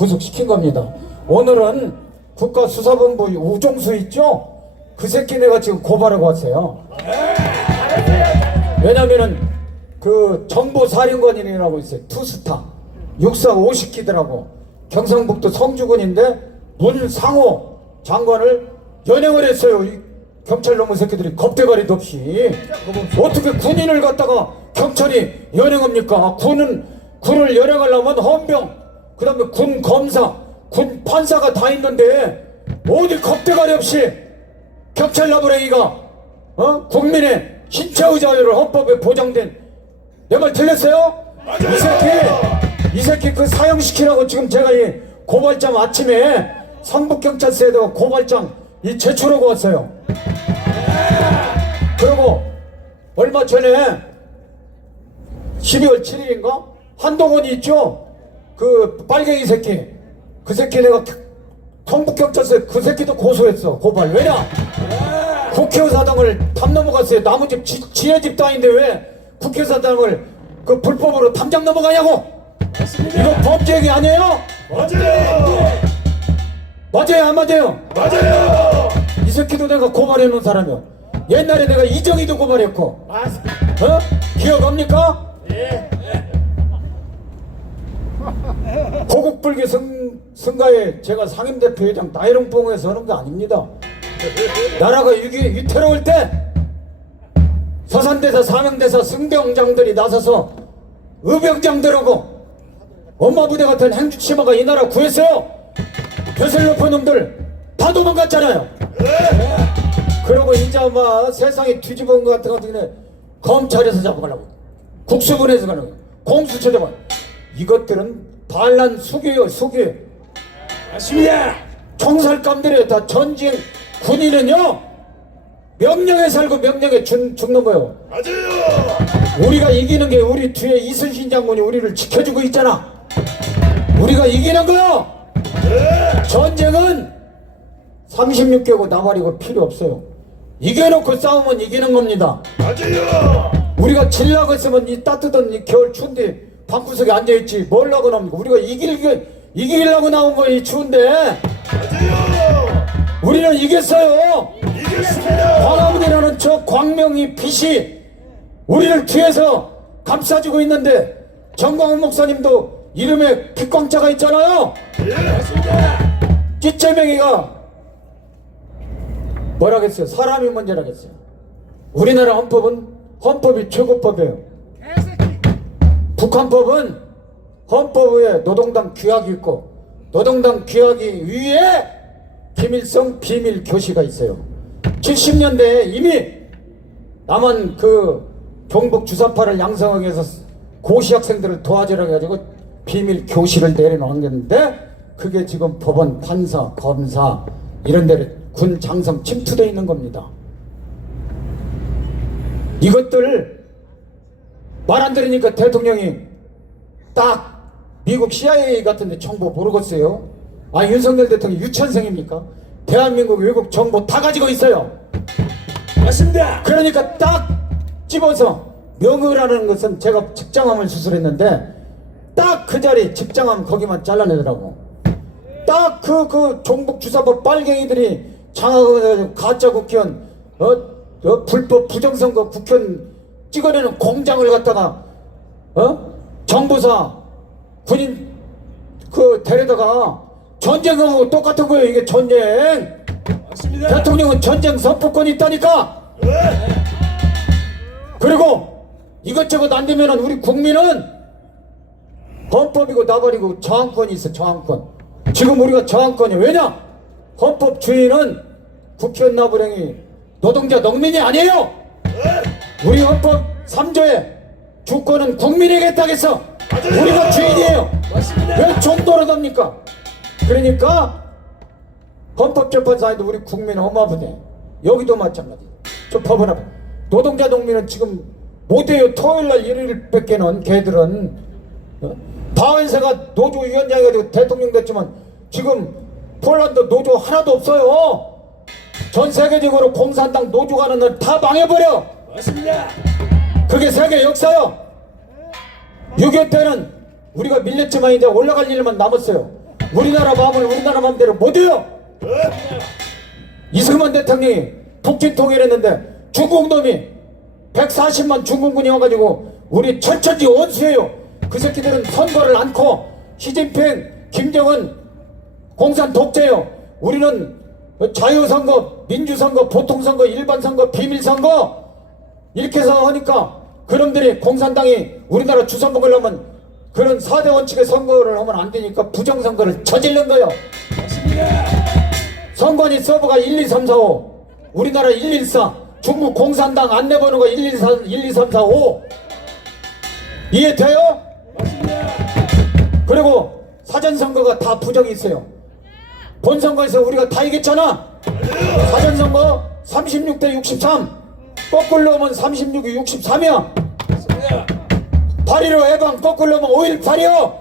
구속시킨 겁니다. 오늘은 국가수사본부 우종수 있죠? 그 새끼 내가 지금 고발하고 왔어요. 왜냐면은 그 정보사령관이라고 있어요. 투스타 육사 50기더라고. 경상북도 성주군인데 문상호 장관을 연행을 했어요. 이 경찰 놈의 새끼들이 겁대가리도 없이. 어떻게 군인을 갖다가 경찰이 연행합니까? 군을 연행하려면 헌병, 그 다음에 군 검사, 군 판사가 다 있는데 어디 겁대가리 없이 경찰 나부랭이가 국민의 신체의 자유를 헌법에 보장된, 내 말 들렸어요? 이 새끼 그 사형시키라고 지금 제가 이 고발장 아침에 성북경찰서에다가 고발장 이 제출하고 왔어요. 그리고 얼마 전에 12월 7일인가 한동훈이 있죠? 그 빨갱이 새끼, 그 새끼 내가 성북경찰서에 그 새끼도 고소했어. 고발. 왜냐? 국회의사당을 담 넘어갔어요. 나무집 지네 집도 아닌데 왜 국회의사당을 그 불법으로 담장 넘어가냐고. 이거 범죄행위 아니에요? 맞아요. 맞아요 안 맞아요? 맞아요. 이 새끼도 내가 고발해 놓은 사람이요. 옛날에 내가 이정희도 고발했고. 기억합니까? 예. 호국불교 승가에 제가 상임대표회장 나이롱뽕에서 하는 거 아닙니다. 나라가 위태로울 때 서산대사 사명대사 승병장들이 나서서 의병장들하고 엄마 부대 같은 행주치마가 이 나라 구했어요. 벼슬 높은 놈들 다 도망갔잖아요. 그러고 이제 아마 세상이 뒤집은 것 같은 검찰에서 잡아가려고, 국수본에서 가려고, 공수처 잡아. 이것들은 반란 수기예요. 수기. 맞습니다. 총살감들이에요. 다 전쟁. 군인은요 명령에 살고 명령에 죽는 거예요. 맞아요. 우리가 이기는 게 우리 뒤에 이순신 장군이 우리를 지켜주고 있잖아. 우리가 이기는 거요. 전쟁은 36개국 나발이고 필요 없어요. 이겨놓고 싸우면 이기는 겁니다. 맞아요. 우리가 질라고 했으면 이 따뜻한 이 겨울 추운데 방구석에 앉아있지 뭘 하고 나옵니까? 우리가 이기려고 나온 거예요. 이 추운데. 맞아요. 우리는 이겼어요. 이겼습니다. 광화문이라는 저 광명이 빛이 우리를 뒤에서 감싸주고 있는데 정광훈 목사님도 이름에 빛광자가 있잖아요. 예. 맞습니다. 찌째명이가 뭐라겠어요? 사람이 문제라겠어요. 우리나라 헌법이 최고법이에요. 북한법은 헌법에 노동당 규약이 있고 노동당 규약이 위에 기밀성 비밀 교시가 있어요. 70년대에 이미 남한 그 경북 주사파를 양성하기 위해서 고시 학생들을 도와주라 해가지고 비밀 교시를 내려놓았는데 그게 지금 법원, 판사, 검사 이런 데를 군 장성 침투되어 있는 겁니다. 이것들 말 안 들으니까 대통령이 딱 미국 CIA 같은 데 정보 모르겠어요. 아, 윤석열 대통령이 유치원생입니까? 대한민국 외국 정보 다 가지고 있어요. 맞습니다. 그러니까 딱 집어서 명의라는 것은 제가 직장암을 수술했는데 딱 그 자리 직장암 거기만 잘라내더라고. 딱 그 종북 주사법 빨갱이들이 장악해가지고 가짜 국회의원 불법 부정선거 국회의원 찍어내는 공장을 갖다가 정보사 군인 그 데려다가 전쟁하고 똑같은 거예요. 이게 전쟁. 맞습니다. 대통령은 전쟁 선포권이 있다니까. 그리고 이것저것 안 되면은 우리 국민은 헌법이고 나발이고 저항권이 있어. 저항권. 지금 우리가 저항권이 왜냐? 헌법 주인은 국회의원 나부랭이 노동자 농민이 아니에요. 우리 헌법 3조에 주권은 국민에게 있다겠어. 우리가 주인이에요. 맞습니다. 왜 종도로 답니까? 그러니까 헌법재판소에도 우리 국민은 엄마부대. 여기도 마찬가지. 저 법원 앞에 노동자 농민은 지금 못해요. 토요일날 일요일밖에는 걔들은 바웬세가 노조위원장이가지고 대통령 됐지만 지금 폴란드 노조 하나도 없어요. 전 세계적으로 공산당 노조 가는 날 다 망해버려. 맞습니다. 그게 세계 역사요. 6.25 때는 우리가 밀렸지만 이제 올라갈 일만 남았어요. 우리나라 마음을 우리나라 마음대로 못해요. 이승만 대통령이 북진 통일했는데 중국 놈이 140만 중국군이 와가지고 우리 철천지 원수예요. 그 새끼들은 선거를 않고 시진핑, 김정은 공산 독재요. 우리는 자유선거, 민주선거, 보통선거, 일반선거, 비밀선거 이렇게 해서 하니까 그놈들이 공산당이 우리나라 주선 먹으려면 그런 4대 원칙의 선거를 하면 안 되니까 부정선거를 저지른 거예요. 맞습니다. 선관위 서버가 1, 2, 3, 4, 5 우리나라 1, 1, 4 중국 공산당 안내번호가 1, 2, 3, 1, 2, 3, 4, 5 이해돼요? 맞습니다. 그리고 사전선거가 다 부정이 있어요. 본선거에서 우리가 다 이겼잖아. 사전선거 36대 63 거꾸로 하면 36이 63이야. 맞습니다. 8.15 해방 거꾸로 하면 5.18이요.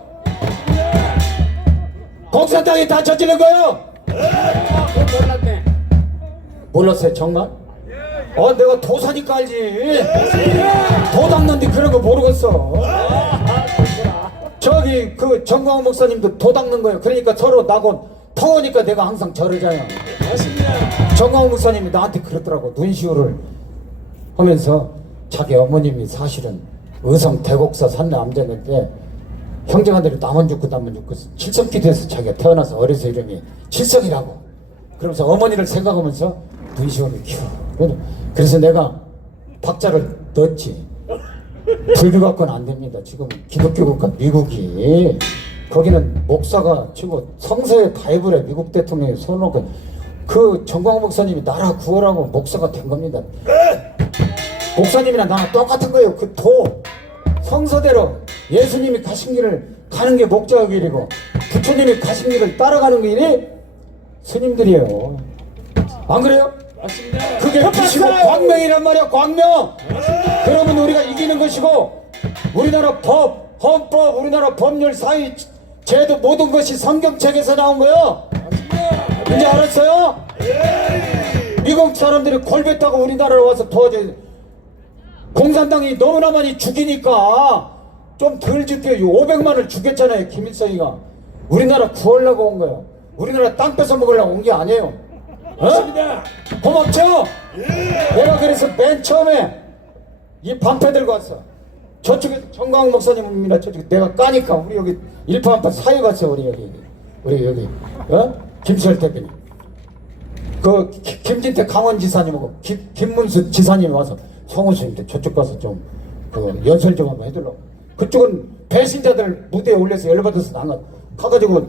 공산당이 다 저지른 거예요. 몰랐네. 몰랐어요 정말? 내가 도사니까 알지. 도 닦는데 그런 거 모르겠어. 저기 그 정광훈 목사님도 도 닦는 거예요. 그러니까 서로 나고 터오니까 내가 항상 저러잖아. 맞습니다. 정광훈 목사님이 나한테 그러더라고. 눈시울을 하면서 자기 어머님이 사실은 의성 대곡사 산내 암자인데 형제간들이 나만 죽고 칠성기 돼서 자기가 태어나서 어려서 이름이 칠성이라고. 그러면서 어머니를 생각하면서 눈시울을 키워. 그래서 내가 박자를 넣었지. 불교 갖고는 안 됩니다. 지금 기독교 국가 미국이 거기는 목사가 지금 성서에 가입을 해. 미국 대통령이 손놓고 그 정광훈 목사님이 나라 구하라고 목사가 된 겁니다. 목사님이랑 나랑 똑같은 거예요. 그 도 성서대로 예수님이 가신 길을 가는 게 목자의 길이고 부처님이 가신 길을 따라가는 길이 스님들이에요. 안 그래요? 맞습니다. 그게 빛이고 광명이란 말이야. 광명. 그러면 우리가 이기는 것이고 우리나라 법, 헌법, 우리나라 법률, 사회, 제도 모든 것이 성경책에서 나온 거예요. 맞습니다. 이제 알았어요? 미국 사람들이 골뱉다고 우리나라로 와서 도와줘요. 공산당이 너무나 많이 죽이니까 좀 덜 죽여요. 500만을 죽였잖아요. 김일성이가. 우리나라 구하려고 온 거예요. 우리나라 땅 뺏어 먹으려고 온 게 아니에요. 맞습니다. 고맙죠? 내가 그래서 맨 처음에 이 방패 들고 왔어. 저쪽에 정광훈 목사님이나 저쪽에 내가 까니까 우리 여기 일파만파 사회 갔어. 우리 여기 김수열 대표님, 그 김진태 강원지사님하고 김문수 지사님이 와서 성우스님들 저쪽 가서 좀 그 연설 좀 한번 해달라고. 그쪽은 배신자들 무대에 올려서 열받아서 나가 가가지고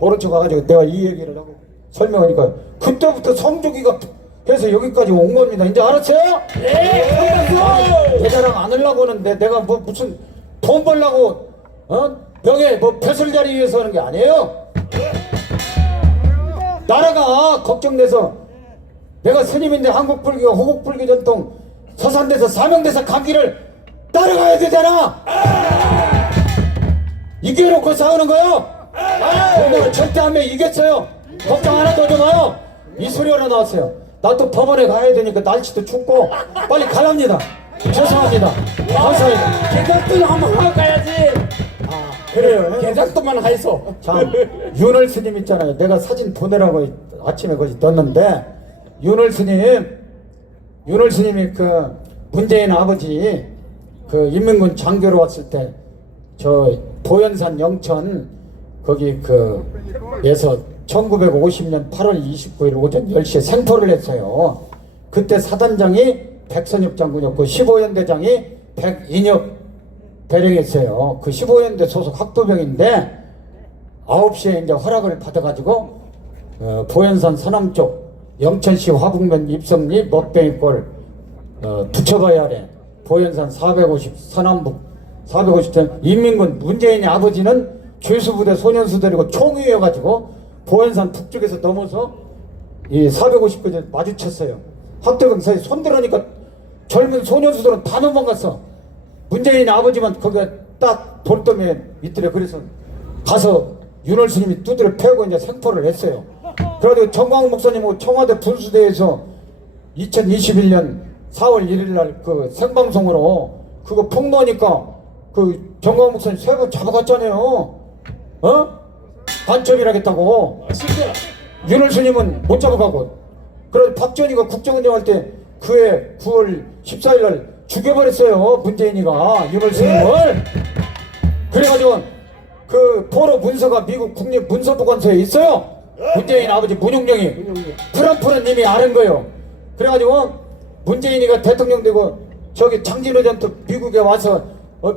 모른 척 가가지고 내가 이 얘기를 하고 설명하니까 그때부터 성조기가 해서 여기까지 온 겁니다. 이제 알았어요? 네. 대자랑 안 하려고 하는데 내가 뭐 무슨 돈 벌려고 명예 뭐 벼슬자리 위해서 하는 게 아니에요. 나라가 걱정돼서 내가 스님인데 한국불교가 호국불교 전통 서산대서 사명대서 감기를 따라가야 되잖아. 이겨놓고 싸우는 거요. 오늘 절대 안 매 이겼어요. 걱정 하나도 하지 마요. 이 소리 하나 나왔어요. 나 또 법원에 가야 되니까 날씨도 춥고 빨리 가랍니다. 죄송합니다. 감사합니다. 개작도 한번 하고 가야지. 그래요. 개작도만 하이소. 참 윤월 스님 있잖아요. 내가 사진 보내라고 아침에 거기 떴는데 윤월 스님이 그 문재인 아버지 그 인민군 장교로 왔을 때 저 보현산 영천 거기 그에서 1950년 8월 29일 오전 10시에 생포를 했어요. 그때 사단장이 백선엽 장군이었고 15연대장이 백인엽 대령했어요. 그 15연대 소속 학도병인데 9시에 이제 허락을 받아가지고 보현산 서남쪽 영천시 화북면 입성리 먹뱅이골 부처바위 아래 보현산 450 서남북 450전 인민군 문재인의 아버지는 죄수부대 소년수들이고 총위여가지고 보현산 북쪽에서 넘어서 이 450군 마주쳤어요. 학도병 사이 손들으니까 젊은 소년수들은 다 넘어갔어. 문재인 아버지만 거기에 딱 돌돔에 있더래. 그래서 가서 윤월 스님이 두드려 패고 이제 생포를 했어요. 그래가지고 정광훈 목사님하고 청와대 분수대에서 2021년 4월 1일 날 그 생방송으로 그거 폭로하니까 그 정광훈 목사님 세 번 잡아갔잖아요. 간첩을 하겠다고. 맞습니다. 윤월수님은 못 잡아가고. 그래서 박지원이가 국정운동할 때 그해 9월 14일 날 죽여버렸어요. 문재인이가 윤월수님을. 그래가지고 그 포로 문서가 미국 국립문서보관소에 있어요. 문재인 아버지 문용령이. 트럼프는 이미 아는 거예요. 그래가지고 문재인이가 대통령 되고 저기 장진호 전투 미국에 와서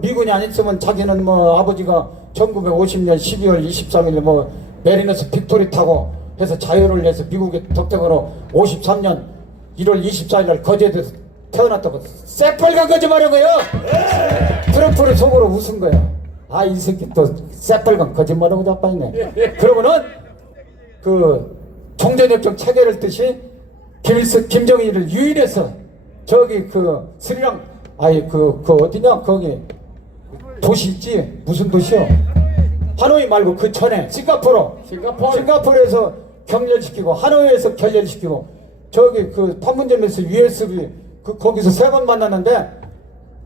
미군이 안 있으면 자기는 뭐 아버지가 1950년 12월 23일 뭐 메리너스 빅토리 타고 해서 자유를 위해서 미국의 덕택으로 53년 1월 24일 날 거제도에서 태어났다고 새빨간 거짓말한 거예요. 트럼프를 속으로 웃은 거예요. 아, 이 새끼 또 새빨간 거짓말하고 자빠지네. 그러고는 그 종전협정 체결할 듯이 김정일을 유인해서 저기 그 스리랑 아니 그 어디냐 거기 도시 있지 무슨 도시요? 하노이 말고 그 전에 싱가포르에서 경렬시키고 하노이에서 결렬시키고 저기 그 판문점에서 USB 그 거기서 3번 만났는데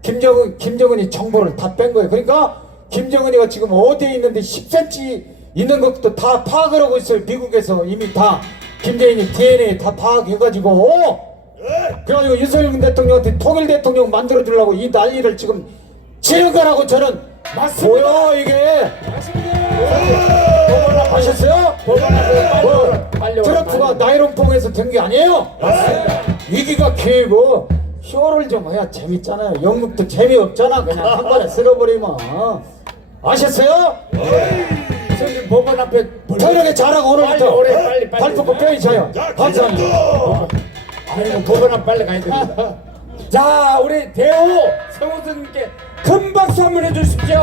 김정은이 정보를 다 뺀 거예요. 그러니까 김정은이가 지금 어디에 있는데 10cm 있는 것도 다 파악을 하고 있어요. 미국에서 이미 다 김정은이 DNA 다 파악해가지고 그래가지고 윤석열 대통령한테 통일 대통령 만들어주려고 이 난리를 지금 치는 거라고 저는 보여 이게. 아셨어요? 트럼프가 나이론봉에서 된 게 아니에요. 위기가 기회고 쇼를 좀 해야 재밌잖아요. 영국도 재미없잖아. 그냥 한 번에 쓸어버리면. 아셨어요? 선생님 법원 앞에 저녁에 잘하고 오늘부터 빨리 발톱고 뼈이 차요. 감사합니다. 아니 법원 앞 빨리 가야 됩니다. 자 우리 대호 성우선님께 큰 박수 한번 해주십시오.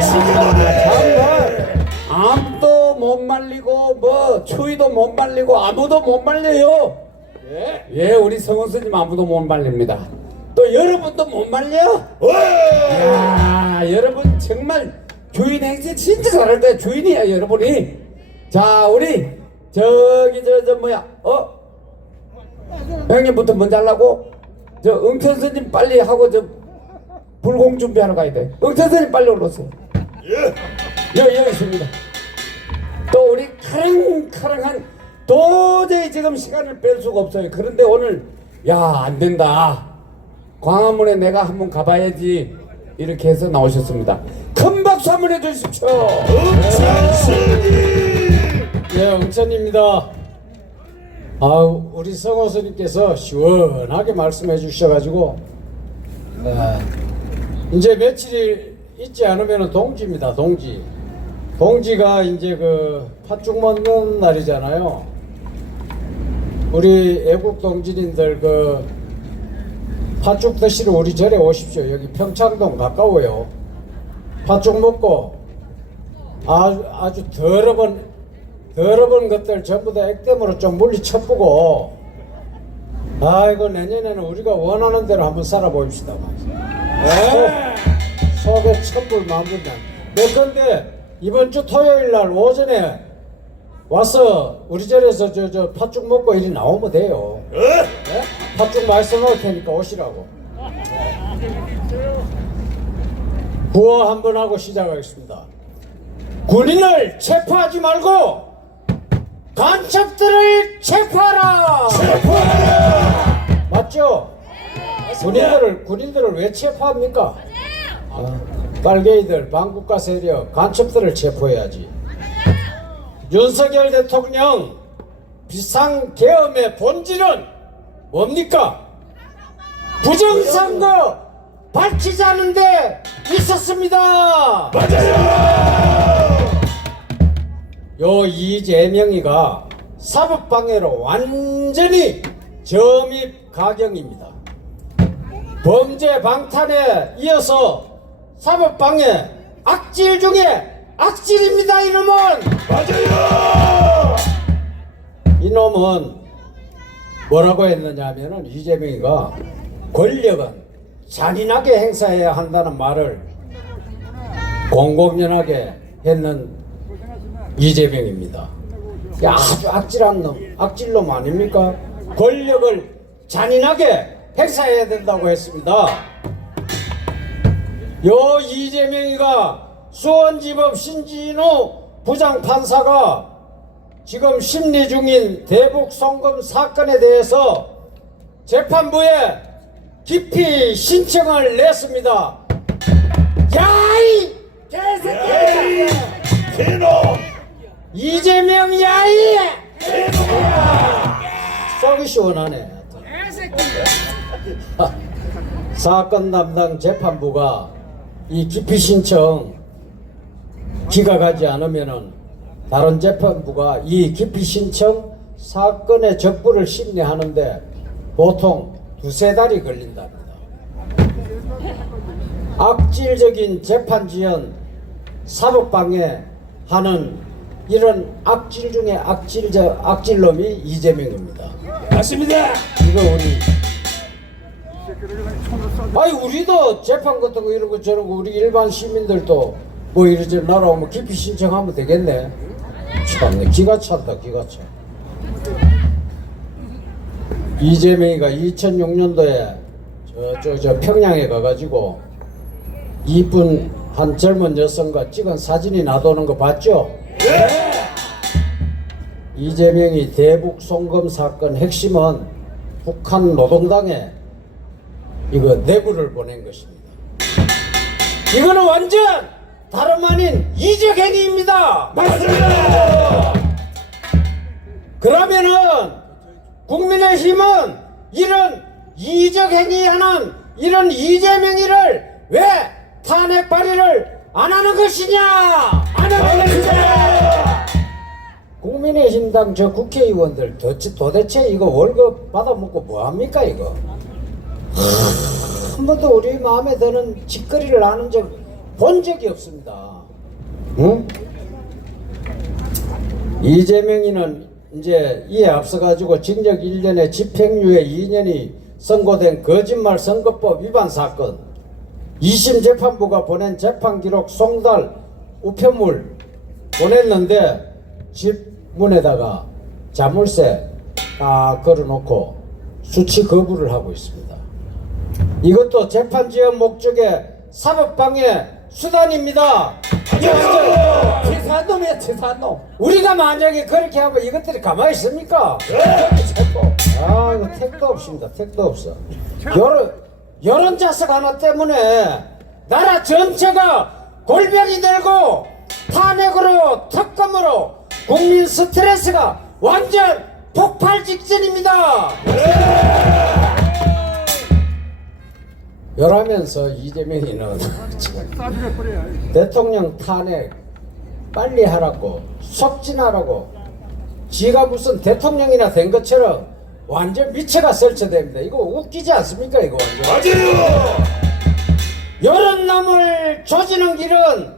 정말 아무도 못 말리고 뭐 추위도 못 말리고 아무도 못 말려요. 예 우리 성우선님 아무도 못 말립니다. 또 여러분도 못 말려. 야 여러분 정말 주인 행세 진짜 잘할 거야. 주인이야 여러분이. 자 우리 저기 저 뭐야 형님부터 먼저 하려고 저 응천스님 빨리 하고 저 불공 준비하러 가야 돼. 응천스님 빨리 올라오세요. 여기 있습니다. 또 우리 카랑카랑한 도저히 지금 시간을 뺄 수가 없어요. 그런데 오늘 야 안 된다. 광화문에 내가 한번 가봐야지 이렇게 해서 나오셨습니다. 큰 박수 한번 해주십시오. 네, 응천입니다. 우리 성호 스님께서 시원하게 말씀해 주셔가지고 이제 며칠이 있지 않으면 동지입니다. 동지가 이제 그 팥죽 먹는 날이잖아요. 우리 애국 동지님들 그 팥죽 드시러 우리 절에 오십시오. 여기 평창동 가까워요. 팥죽 먹고 아주 더러운 것들 전부 다 액땜으로 좀 물리쳐보고 아이고 내년에는 우리가 원하는 대로 한번 살아봅시다. 속에 천불 만분다. 근데 이번 주 토요일 날 오전에 와서 우리 절에서 저 팥죽 먹고 이리 나오면 돼요. 네? 팥죽 맛있어 놓을 테니까 오시라고. 구호 한번 하고 시작하겠습니다. 군인을 체포하지 말고 간첩들을 체포하라! 맞죠? 군인들을 왜 체포합니까? 빨갱이들, 반국가 세력, 간첩들을 체포해야지. 윤석열 대통령 비상계엄의 본질은 뭡니까? 부정선거 밝히지 않은데 있었습니다. 맞아요. 요 이재명이가 사법방해로 완전히 점입 가경입니다. 범죄 방탄에 이어서 사법방해 악질 중에 악질입니다. 이놈은 맞아요. 이놈은 뭐라고 했느냐 하면은 이재명이가 권력은 잔인하게 행사해야 한다는 말을 공공연하게 했는 이재명입니다. 아주 악질한 놈, 악질놈 아닙니까? 권력을 잔인하게 행사해야 된다고 했습니다. 요 이재명이가 수원지법 신진우 부장판사가 지금 심리 중인 대북 송금 사건에 대해서 재판부에 기피 신청을 냈습니다. 야이 개새끼! 이재명 야이! 썩이 시원하네. 사건 담당 재판부가 이 기피 신청 기각하지 않으면은 다른 재판부가 이 기피 신청 사건의 적부를 심리하는데 보통 두세 달이 걸린답니다. 악질적인 재판 지연, 사법방해 하는 이런 악질 중에 악질놈이 이재명입니다. 맞습니다. 이거 우리도 재판 같은 거 이런 거 저런 거 우리 일반 시민들도 뭐 이러저러 날아오면 기피 신청하면 되겠네. 참네, 기가 찬다, 기가 차. 이재명이가 2006년도에 저 평양에 가가지고 이쁜 한 젊은 여성과 찍은 사진이 놔두는 거 봤죠? 네! 이재명이 대북 송금 사건 핵심은 북한 노동당에 이거 내부를 보낸 것입니다. 이거는 완전 다름 아닌 이적 행위입니다. 맞습니다. 그러면은 국민의힘은 이런 이적 행위하는 이런 이재명이를 왜 탄핵 발의를 안 하는 것이냐? 안 하는 것이냐? 국민의힘당 저 국회의원들 도대체 이거 월급 받아먹고 뭐합니까 이거? 한 번도 우리 마음에 드는 짓거리를 하는 본 적이 없습니다. 응? 이재명이는 이제 이에 앞서가지고 징역 1년에 집행유예 2년이 선고된 거짓말 선거법 위반 사건 2심 재판부가 보낸 재판기록 송달 우편물 보냈는데 집 문에다가 자물쇠 딱 걸어놓고 수치 거부를 하고 있습니다. 이것도 재판 지연 목적의 사법방해 수단입니다. 치사한 놈이야, 치사한 놈. 우리가 만약에 그렇게 하면 이것들이 가만히 있습니까? 아, 이거 택도 없습니다. 택도 없어. 여론 자석 하나 때문에 나라 전체가 골병이 들고 탄핵으로 특검으로 국민 스트레스가 완전 폭발 직전입니다. 이러면서 이재명이는 대통령 탄핵 빨리 하라고 속진하라고 지가 무슨 대통령이나 된 것처럼 완전 미쳐가 설쳐댑니다. 이거 웃기지 않습니까 이거 완전. 맞아요. 여론남을 조지는 길은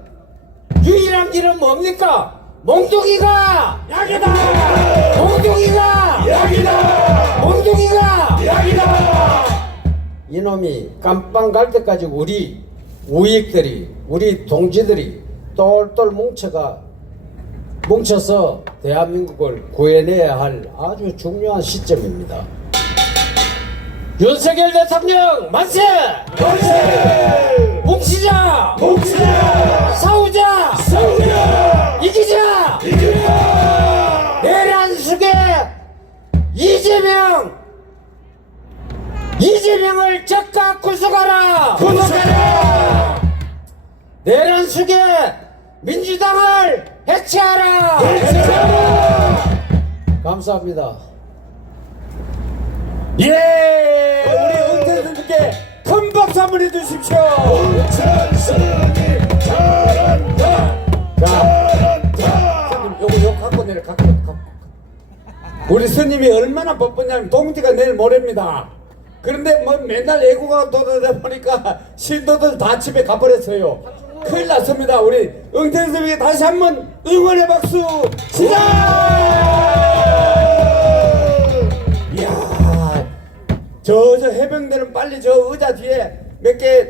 유일한 길은 뭡니까? 몽둥이가 약이다. 몽둥이가 약이다. 몽둥이가 약이다. 이놈이 깜빵 갈 때까지 우리 우익들이 우리 동지들이 똘똘 뭉쳐서 대한민국을 구해내야 할 아주 중요한 시점입니다. 윤석열 대통령 만세! 만세! 뭉치자! 뭉치자! 싸우자! 싸우자! 이기자! 이기자! 내란 속에 이재명을 적각 구속하라! 구속하라! 내란 속에 민주당을 해체하라! 해체하라! 감사합니다. 예! 우리 은퇴선수께 큰 박수 한번 해주십시오! 은퇴선수님 잘한다! 자, 스님 요거 갖고 내려 갖고 우리 스님이 얼마나 바쁘냐면 동지가 내일 모레입니다. 그런데 뭐 맨날 애국가 돌아다 보니까 신도들 다 집에 가버렸어요. 큰일 났습니다. 우리 은퇴선수에게 다시 한번 응원의 박수 시작! 이야, 저 해병대는 빨리 저 의자 뒤에 몇 개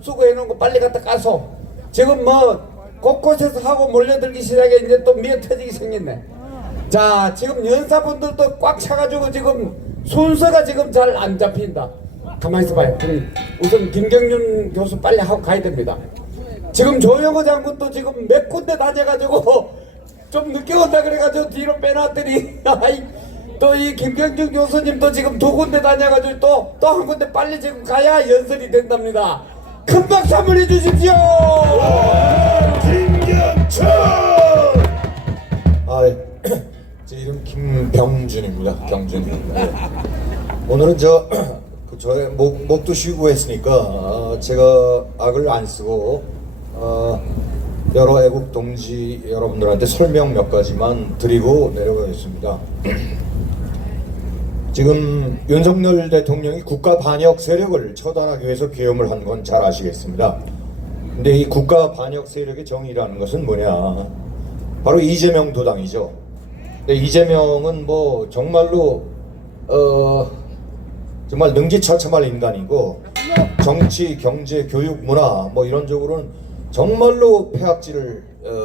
수거해 놓은 거 빨리 갖다 까서 지금 뭐 곳곳에서 하고 몰려들기 시작해 이제 또 미어 터지기 생겼네. 자, 지금 연사분들도 꽉 차가지고 지금 순서가 지금 잘 안 잡힌다. 가만히 있어봐요. 우선 김경준 교수 빨리 하고 가야 됩니다. 지금 조영호 장군도 지금 몇 군데 다녀가지고 좀 늦게 온다 그래가지고 뒤로 빼놨더니 또 이 김경중 교수님도 지금 2군데 다녀가지고 또 한 군데 빨리 지금 가야 연설이 된답니다. 큰 박수 한번 해주십시오. 김경천! 제 이름 김병준입니다. 병준. 오늘은 저의 목도 쉬고 했으니까 제가 악을 안 쓰고 여러 애국 동지 여러분들한테 설명 몇 가지만 드리고 내려가겠습니다. 지금 윤석열 대통령이 국가 반역 세력을 처단하기 위해서 계엄을 한 건 잘 아시겠습니다. 근데 이 국가 반역 세력의 정의라는 것은 뭐냐? 바로 이재명 도당이죠. 근데 이재명은 뭐 정말로 정말 능지처참할 인간이고 정치, 경제, 교육, 문화 뭐 이런 쪽으로는 정말로 폐악질을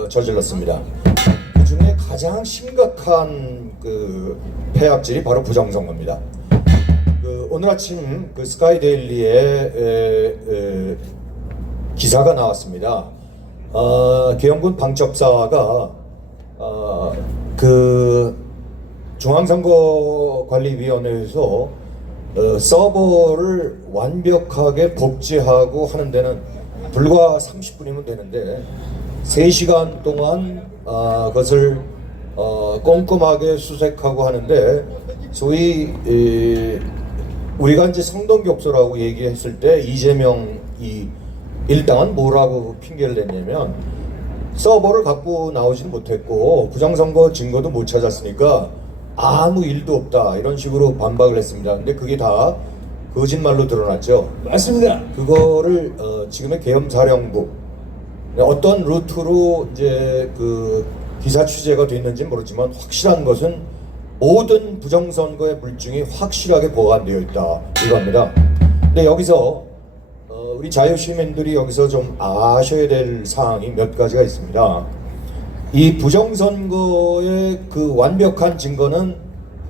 저질렀습니다. 그 중에 가장 심각한 그 폐악질이 바로 부정선거입니다. 오늘 아침 그 스카이데일리에 기사가 나왔습니다. 계엄군 방첩사가 그 중앙선거관리위원회에서 서버를 완벽하게 복제하고 하는 데는 불과 30분이면 되는데 3시간 동안 그것을 꼼꼼하게 수색하고 하는데 소위 우리가 이제 성동격소라고 얘기했을 때 이재명이 일당은 뭐라고 핑계를 냈냐면 서버를 갖고 나오지는 못했고 부정선거 증거도 못 찾았으니까 아무 일도 없다 이런 식으로 반박을 했습니다. 근데 그게 다 거짓말로 드러났죠. 맞습니다. 그거를 지금의 계엄사령부 어떤 루트로 이제 그 기사 취재가 됐는지 모르지만 확실한 것은 모든 부정선거의 물증이 확실하게 보관되어 있다 이겁니다. 근데 여기서 우리 자유시민들이 여기서 좀 아셔야 될 사항이 몇 가지가 있습니다. 이 부정선거의 그 완벽한 증거는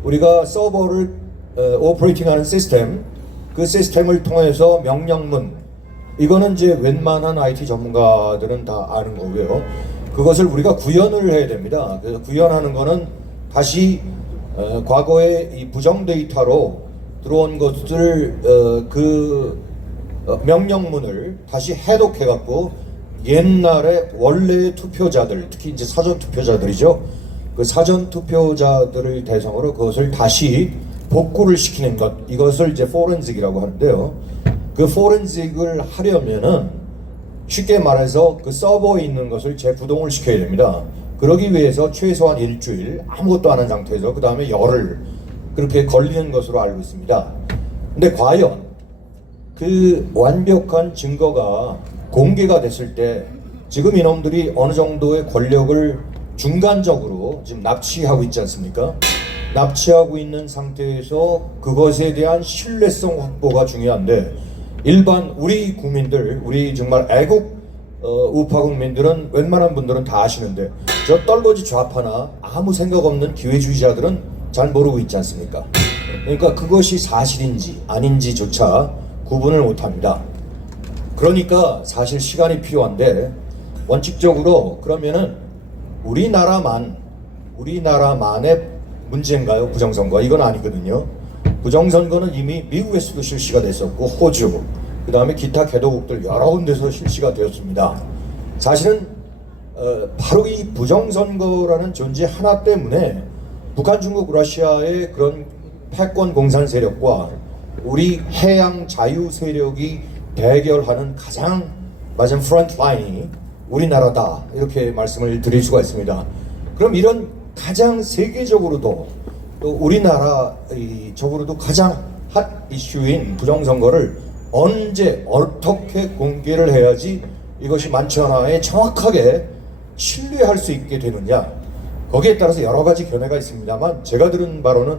우리가 서버를 오퍼레이팅하는 시스템, 그 시스템을 통해서 명령문, 이거는 이제 웬만한 IT 전문가들은 다 아는 거고요. 그것을 우리가 구현을 해야 됩니다. 그래서 구현하는 거는 다시 과거의 이 부정 데이터로 들어온 것을 명령문을 다시 해독해 갖고 옛날에 원래의 투표자들, 특히 이제 사전 투표자들이죠. 그 사전 투표자들을 대상으로 그것을 다시 복구를 시키는 것, 이것을 이제 포렌식이라고 하는데요. 그 포렌식을 하려면은 쉽게 말해서 그 서버에 있는 것을 재구동을 시켜야 됩니다. 그러기 위해서 최소한 일주일 아무것도 안 한 상태에서 그 다음에 열흘 그렇게 걸리는 것으로 알고 있습니다. 근데 과연 그 완벽한 증거가 공개가 됐을 때 지금 이놈들이 어느 정도의 권력을 중간적으로 지금 납치하고 있지 않습니까? 납치하고 있는 상태에서 그것에 대한 신뢰성 확보가 중요한데 일반 우리 국민들, 우리 정말 애국 우파 국민들은 웬만한 분들은 다 아시는데 저 떨거지 좌파나 아무 생각 없는 기회주의자들은 잘 모르고 있지 않습니까? 그러니까 그것이 사실인지 아닌지조차 구분을 못합니다. 그러니까 사실 시간이 필요한데 원칙적으로 그러면은 우리나라만의 문제인가요? 부정선거 이건 아니거든요. 부정선거는 이미 미국에서도 실시가 됐었고 호주 그 다음에 기타 개도국들 여러 군데서 실시가 되었습니다. 사실은 바로 이 부정선거라는 존재 하나 때문에 북한, 중국, 러시아의 그런 패권 공산 세력과 우리 해양 자유 세력이 대결하는 가장 맞은 프런트 라인이 우리나라다 이렇게 말씀을 드릴 수가 있습니다. 그럼 이런 가장 세계적으로도 또 우리나라적으로도 가장 핫 이슈인 부정선거를 언제 어떻게 공개를 해야지 이것이 만천하에 정확하게 신뢰할 수 있게 되느냐, 거기에 따라서 여러 가지 견해가 있습니다만 제가 들은 바로는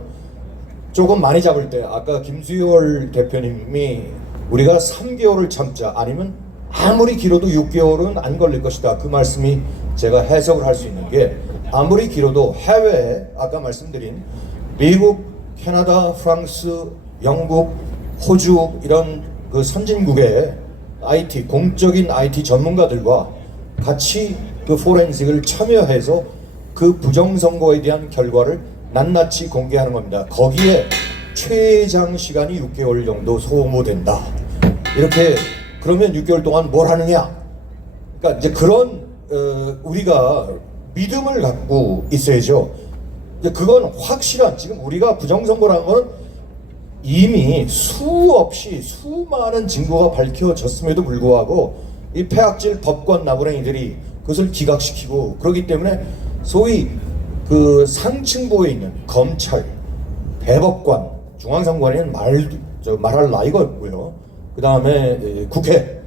조금 많이 잡을 때 아까 김수열 대표님이 우리가 3개월을 참자 아니면 아무리 길어도 6개월은 안 걸릴 것이다 그 말씀이 제가 해석을 할 수 있는 게 아무리 길어도 해외에 아까 말씀드린 미국, 캐나다, 프랑스, 영국, 호주 이런 그 선진국의 IT 공적인 IT 전문가들과 같이 그 포렌식을 참여해서 그 부정선거에 대한 결과를 낱낱이 공개하는 겁니다. 거기에 최장 시간이 6개월 정도 소모된다. 이렇게 그러면 6개월 동안 뭘 하느냐? 그러니까 이제 그런 우리가 믿음을 갖고 있어야죠. 이제 그건 확실한 지금 우리가 부정선거라는 건 이미 수없이 수많은 증거가 밝혀졌음에도 불구하고 이 폐악질 법권 나부랭이들이 그것을 기각시키고 그렇기 때문에 소위 그 상층부에 있는 검찰, 대법관, 중앙선관위는 말할 나이가 없고요. 그 다음에 국회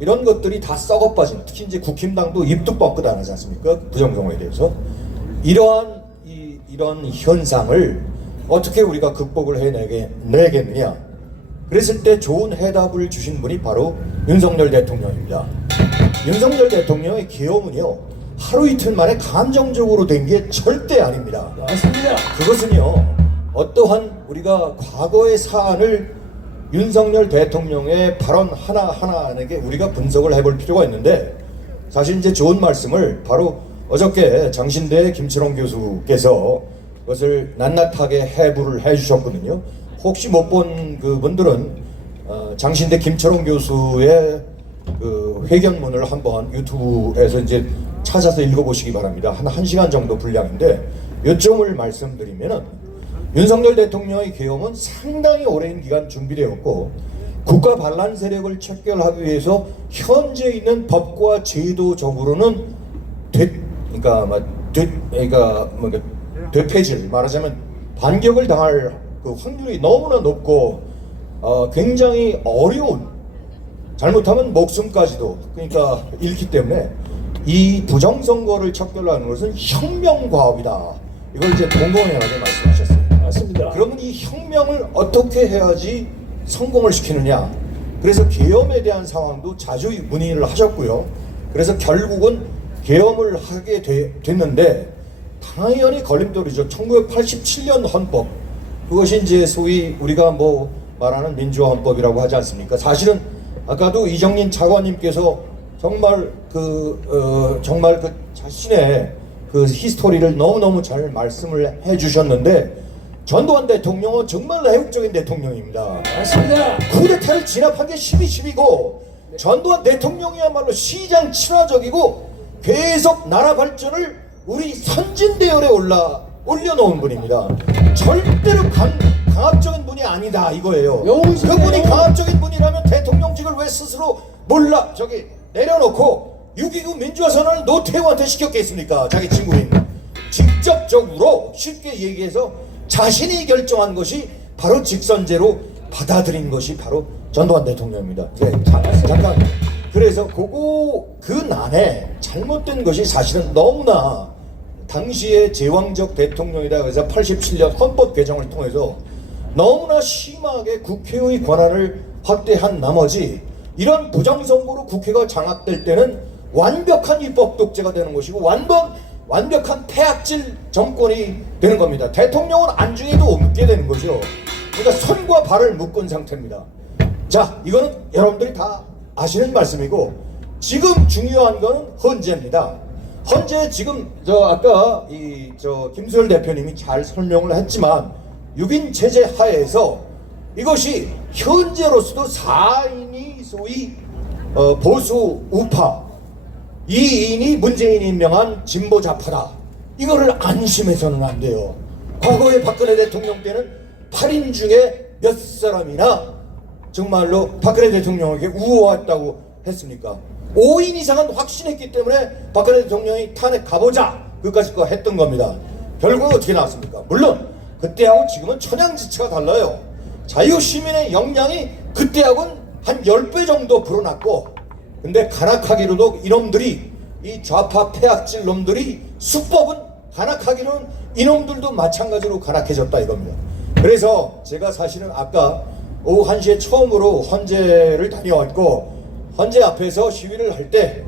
이런 것들이 다 썩어빠진, 특히 이제 국힘당도 입도 뻥끗 안 하지 않습니까? 부정선거에 대해서 이런 현상을 어떻게 우리가 극복을 해내겠느냐? 그랬을 때 좋은 해답을 주신 분이 바로 윤석열 대통령입니다. 윤석열 대통령의 계엄은요 하루 이틀 만에 감정적으로 된 게 절대 아닙니다. 맞습니다. 그것은요 어떠한 우리가 과거의 사안을 윤석열 대통령의 발언 하나하나에게 우리가 분석을 해볼 필요가 있는데 사실 이제 좋은 말씀을 바로 어저께 장신대 김철원 교수께서 그것을 낱낱하게 해부를 해주셨거든요. 혹시 못 본 그분들은 장신대 김철원 교수의 그 회견문을 한번 유튜브에서 이제 찾아서 읽어보시기 바랍니다. 한 1시간 정도 분량인데 요점을 말씀드리면은 윤석열 대통령의 계엄은 상당히 오랜 기간 준비되었고 국가 반란 세력을 척결하기 위해서 현재 있는 법과 제도적으로는 되폐질 말하자면 반격을 당할 그 확률이 너무나 높고 굉장히 어려운 잘못하면 목숨까지도 그러니까 잃기 때문에 이 부정선거를 척결하는 것은 혁명과업이다. 이걸 이제 공공연하게 말씀하셨어요. 맞습니다. 그러면 이 혁명을 어떻게 해야지 성공을 시키느냐? 그래서 계엄에 대한 상황도 자주 문의를 하셨고요. 그래서 결국은 계엄을 하게 됐는데 당연히 걸림돌이죠. 1987년 헌법 그것이 이제 소위 우리가 뭐 말하는 민주화 헌법이라고 하지 않습니까? 사실은 아까도 이정린 차관님께서 정말 정말 그 자신의 그 히스토리를 너무너무 잘 말씀을 해주셨는데 전두환 대통령은 정말 애국적인 대통령입니다. 맞습니다. 쿠데타를 진압한 게 12.12고 전두환 대통령이야말로 시장 친화적이고 계속 나라 발전을 우리 선진대열에 올려놓은 분입니다. 절대로 강압적인 분이 아니다 이거예요. 영웅이시네요. 그분이 강압적인 분이라면 대통령직을 왜 스스로 내려놓고 6.29 민주화 선언을 노태우한테 시켰겠습니까? 자기 친구인 직접적으로 쉽게 얘기해서 자신이 결정한 것이 바로 직선제로 받아들인 것이 바로 전두환 대통령입니다. 네, 잠깐. 그래서 그 난에 잘못된 것이 사실은 너무나 당시의 제왕적 대통령이다 그래서 87년 헌법 개정을 통해서 너무나 심하게 국회의 권한을 확대한 나머지 이런 부정선거로 국회가 장악될 때는 완벽한 입법 독재가 되는 것이고 완벽한 폐악질 정권이 되는 겁니다. 대통령은 안중에도 없게 되는 거죠. 그러니까 손과 발을 묶은 상태입니다. 자, 이거는 여러분들이 다 아시는 말씀이고 지금 중요한 거는 헌재입니다. 헌재 지금 아까 김수열 대표님이 잘 설명을 했지만 6인 체제 하에서 이것이 현재로서도 4인이 소위 보수 우파 2인이 문재인이 임명한 진보 좌파다. 이거를 안심해서는 안 돼요. 과거에 박근혜 대통령 때는 8인 중에 몇 사람이나 정말로 박근혜 대통령에게 우호했다고 했습니까? 5인 이상은 확신했기 때문에 박근혜 대통령이 탄핵 가보자 그까짓 거 했던 겁니다. 결국은 어떻게 나왔습니까? 물론 그때하고 지금은 천양지차가 달라요. 자유시민의 역량이 그때하고는 한 10배 정도 불어났고 근데 간악하기로도 이놈들이 이 좌파 폐악질 놈들이 수법은 간악하기로는 이놈들도 마찬가지로 간악해졌다 이겁니다. 그래서 제가 사실은 아까 오후 1시에 처음으로 헌재를 다녀왔고 헌재 앞에서 시위를 할 때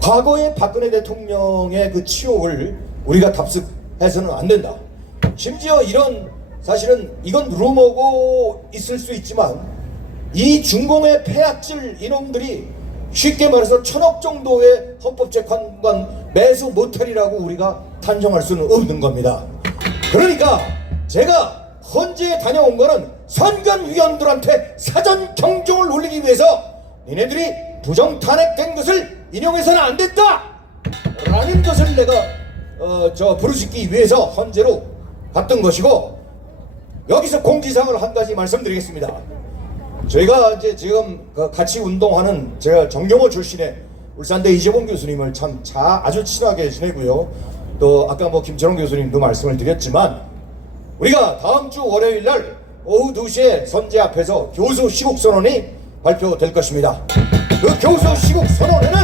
과거의 박근혜 대통령의 그 치욕을 우리가 답습해서는 안 된다. 심지어 이런 사실은 이건 루머고 있을 수 있지만 이 중공의 폐악질 이놈들이 쉽게 말해서 1,000억 정도의 헌법재판관 매수 모텔이라고 우리가 단정할 수는 없는 겁니다. 그러니까 제가 헌재에 다녀온 거는 선관위원들한테 사전 경종을 울리기 위해서 니네들이 부정 탄핵된 것을 인용해서는 안 됐다! 라는 것을 내가 부르짖기 위해서 헌재로 갔던 것이고, 여기서 공지사항을 한 가지 말씀드리겠습니다. 저희가 이제 지금 같이 운동하는 제가 정경호 출신의 울산대 이재봉 교수님을 참 아주 친하게 지내고요. 또 아까 뭐 김철원 교수님도 말씀을 드렸지만 우리가 다음 주 월요일 날 오후 2시에 선재 앞에서 교수 시국 선언이 발표될 것입니다. 그 교수 시국 선언에는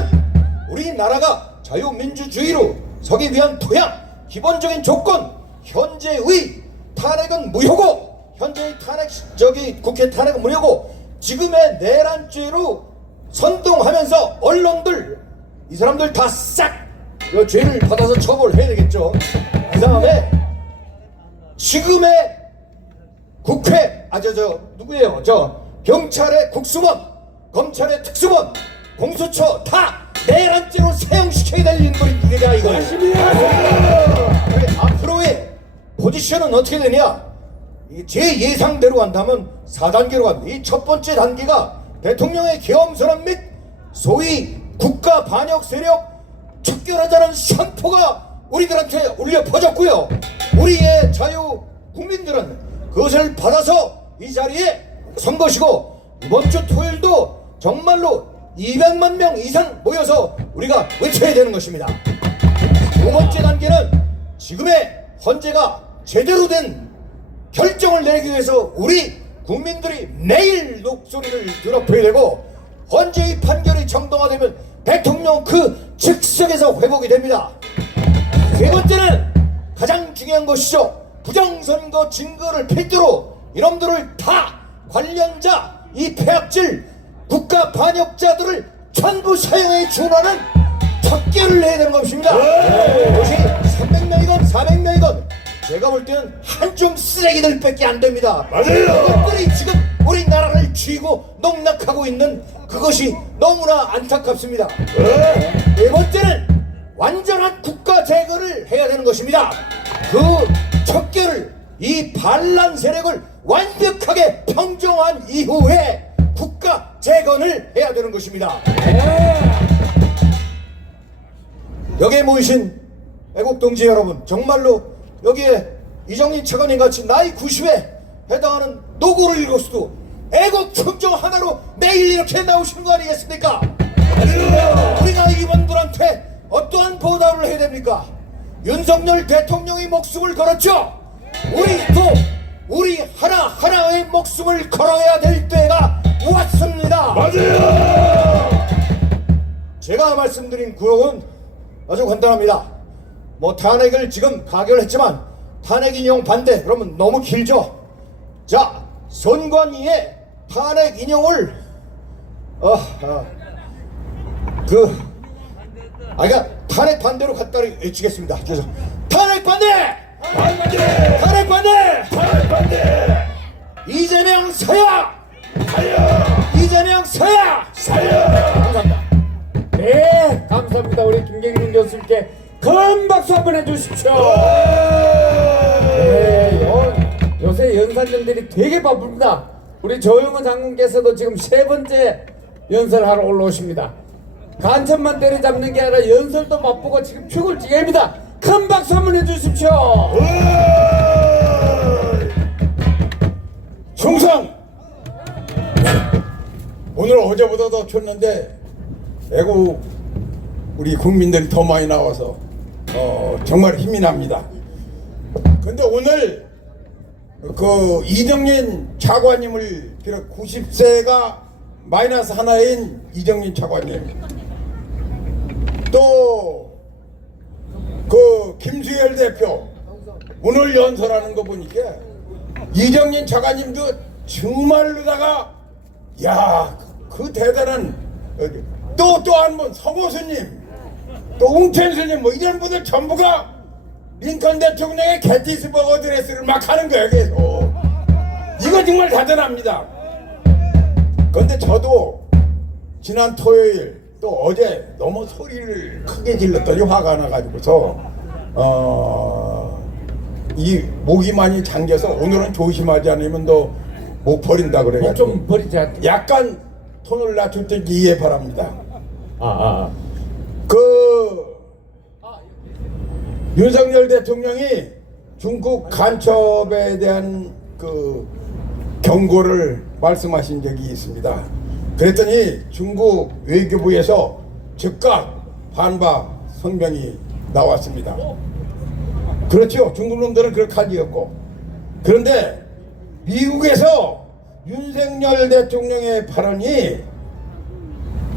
우리나라가 자유민주주의로 서기 위한 토양, 기본적인 조건, 현재의 탄핵은 무효고, 현재의 국회 탄핵은 무효고, 지금의 내란죄로 선동하면서 언론들 이 사람들 다 싹 죄를 받아서 처벌해야 되겠죠. 그 다음에 지금의 국회 누구예요? 경찰의 국수본, 검찰의 특수본, 공수처 다 내란죄로 사형시켜야 될 인물이다 이거예요. 앞으로의 포지션은 어떻게 되냐? 제 예상대로 간다면 4단계로 갑니다. 이 첫 번째 단계가 대통령의 계엄선언 및 소위 국가 반역 세력 척결하자는 선포가 우리들한테 울려 퍼졌고요. 우리의 자유 국민들은 그것을 받아서 이 자리에 선 것이고, 이번 주 토요일도 정말로 200만 명 이상 모여서 우리가 외쳐야 되는 것입니다. 두 번째 단계는 지금의 헌재가 제대로 된 결정을 내기 위해서 우리 국민들이 매일 목소리를 드높여야 되고, 헌재의 판결이 정당화되면 대통령 그 즉석에서 회복이 됩니다. 세 번째는 가장 중요한 것이죠. 부정선거 증거를 필두로 이놈들을 다 관련자, 이 폐악질 국가 반역자들을 전부 사형에 준하는 척결을 해야 되는 것입니다. 그것이 300명이건 400명이건 제가 볼 때는 한줌 쓰레기들밖에 안 됩니다. 맞아요. 이것들이 지금 우리나라를 쥐고 농락하고 있는 그것이 너무나 안타깝습니다. 네 번째는 완전한 국가 제거를 해야 되는 것입니다. 그 척결을, 이 반란 세력을 완벽하게 평정한 이후에 국가 재건을 해야 되는 것입니다. 여기에 모이신 애국동지 여러분, 정말로 여기에 이정민 차관님 같이 나이 90에 해당하는 노고를 읽었어도 애국 충정 하나로 매일 이렇게 나오시는 거 아니겠습니까? 우리가 이분들한테 어떠한 보답을 해야 됩니까? 윤석열 대통령이 목숨을 걸었죠. 우리 하나하나의 목숨을 걸어야 될 때가 왔습니다. 맞아요. 제가 말씀드린 구역은 아주 간단합니다. 뭐 탄핵을 지금 가결했지만 탄핵 인용 반대 그러면 너무 길죠. 자, 선관위에 탄핵 인용을 그러니까 탄핵 반대로 갖다 외치겠습니다. 탄핵 반대! 탄핵 반대! 이재명 사야! 이재명 사야! 감사합니다. 네, 감사합니다. 우리 김경민 교수님께 큰 박수 한번 해주십시오. 네, 요새 연산님들이 되게 바쁩니다. 우리 조영호 장군께서도 지금 3번째 연설하러 올라오십니다. 간첩만 때려잡는 게 아니라 연설도 바쁘고 지금 죽을 지경입니다. 큰 박수 한번 해주십시오. 충성! 오늘 어제보다 더 켰는데 애국 우리 국민들이 더 많이 나와서 정말 힘이 납니다. 근데 오늘 그 이정민 차관님을 비롯 90세가 마이너스 하나인 이정민 차관님, 또 그 김수열 대표 오늘 연설하는 거 보니까 이정민 차관님도 정말로다가 야, 그 대단한 또 한 분 성호수님, 또 웅천수님 뭐 이런 분들 전부가 링컨 대통령의 게티스버거 드레스를 막 하는 거예요. 계속. 이거 정말 대단합니다. 그런데 저도 지난 토요일 또 어제 너무 소리를 크게 질렀더니 화가 나가지고서 이 목이 많이 잠겨서 오늘은 조심하지 않으면 너 목 버린다 그래가지고 좀 버리자. 약간 톤을 낮출 때 이해 바랍니다. 그 윤석열 대통령이 중국 간첩에 대한 그 경고를 말씀하신 적이 있습니다. 그랬더니 중국 외교부에서 즉각 반박 성명이 나왔습니다. 그렇죠. 중국 놈들은 그렇게 할 리 없고. 그런데 미국에서 윤석열 대통령의 발언이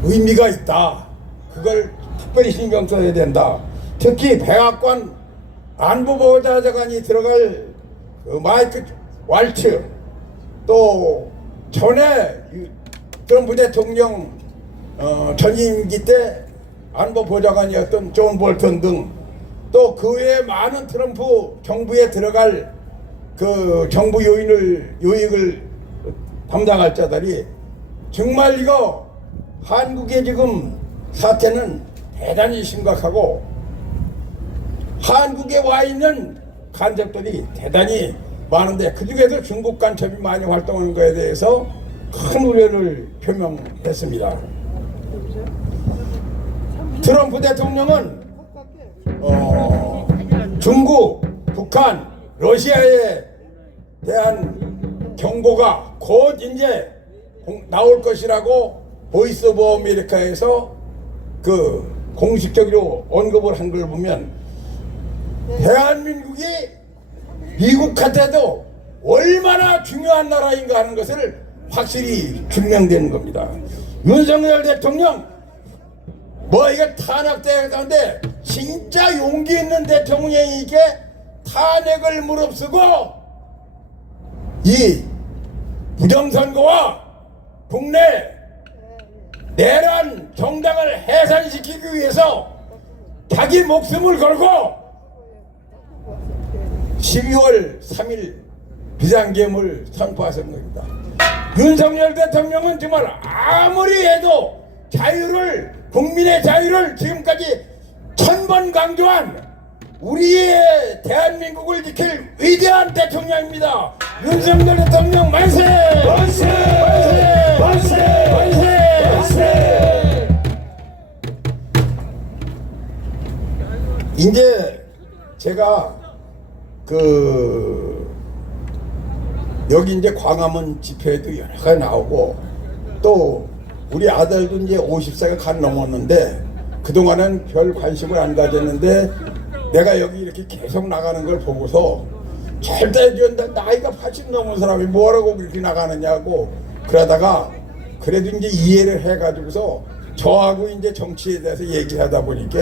의미가 있다. 그걸 특별히 신경 써야 된다. 특히 백악관 안보보좌관이 들어갈 그 마이크 왈츠, 또 전에 트럼프 대통령 전임기 때 안보보좌관이었던 존 볼턴 등 또 그 외에 많은 트럼프 정부에 들어갈 그 정부 요직을 담당할 자들이 정말 이거 한국의 지금 사태는 대단히 심각하고 한국에 와 있는 간첩들이 대단히 많은데 그 중에서 중국 간첩이 많이 활동하는 것에 대해서 큰 우려를 표명했습니다. 트럼프 대통령은 중국, 북한, 러시아에 대한 경고가 곧 이제 나올 것이라고 보이스 오브 아메리카에서 그 공식적으로 언급을 한 걸 보면 대한민국이 미국한테도 얼마나 중요한 나라인가 하는 것을 확실히 증명되는 겁니다. 윤석열 대통령 뭐 이거 탄핵되는데 진짜 용기 있는 대통령이 이게 탄핵을 무릅쓰고 이 부정선거와 국내 내란 정당을 해산시키기 위해서 자기 목숨을 걸고 12월 3일 비상계엄을 선포하신 겁니다. 윤석열 대통령은 정말 아무리 해도 자유를, 국민의 자유를 지금까지 1000번 강조한 우리의 대한민국을 지킬 위대한 대통령입니다. 윤석열 대통령 만세! 만세! 만세! 만세! 만세! 만세! 이제 제가 여기 이제 광화문 집회에도 여러 가지 나오고 또 우리 아들도 이제 50세가 간 넘었는데 그동안은 별 관심을 안 가졌는데 내가 여기 이렇게 계속 나가는 걸 보고서 절대 나이가 80 넘은 사람이 뭐라고 그렇게 나가느냐고 그러다가 그래도 이제 이해를 해가지고서 저하고 이제 정치에 대해서 얘기하다 보니까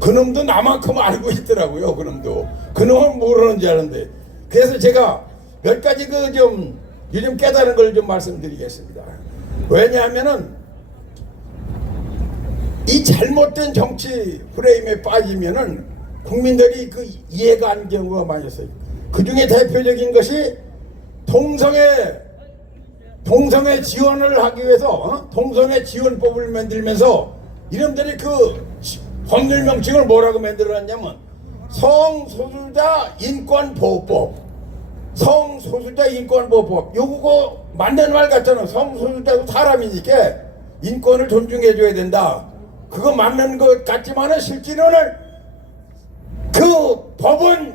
그놈도 나만큼 알고 있더라고요. 그놈은 모르는 줄 아는데 그래서 제가 몇 가지 좀 요즘 깨달은 걸 좀 말씀드리겠습니다. 왜냐하면은 이 잘못된 정치 프레임에 빠지면은 국민들이 그 이해가 안 되는 경우가 많이 있어요. 그 중에 대표적인 것이 동성애 지원을 하기 위해서 동성애 지원법을 만들면서 이놈들이 그 법률 명칭을 뭐라고 만들어놨냐면 성소수자 인권보호법. 성소수자 인권보호법. 요거 맞는 말 같잖아. 성소수자도 사람이니까 인권을 존중해줘야 된다. 그거 맞는 것 같지만은 실제로는 그 법은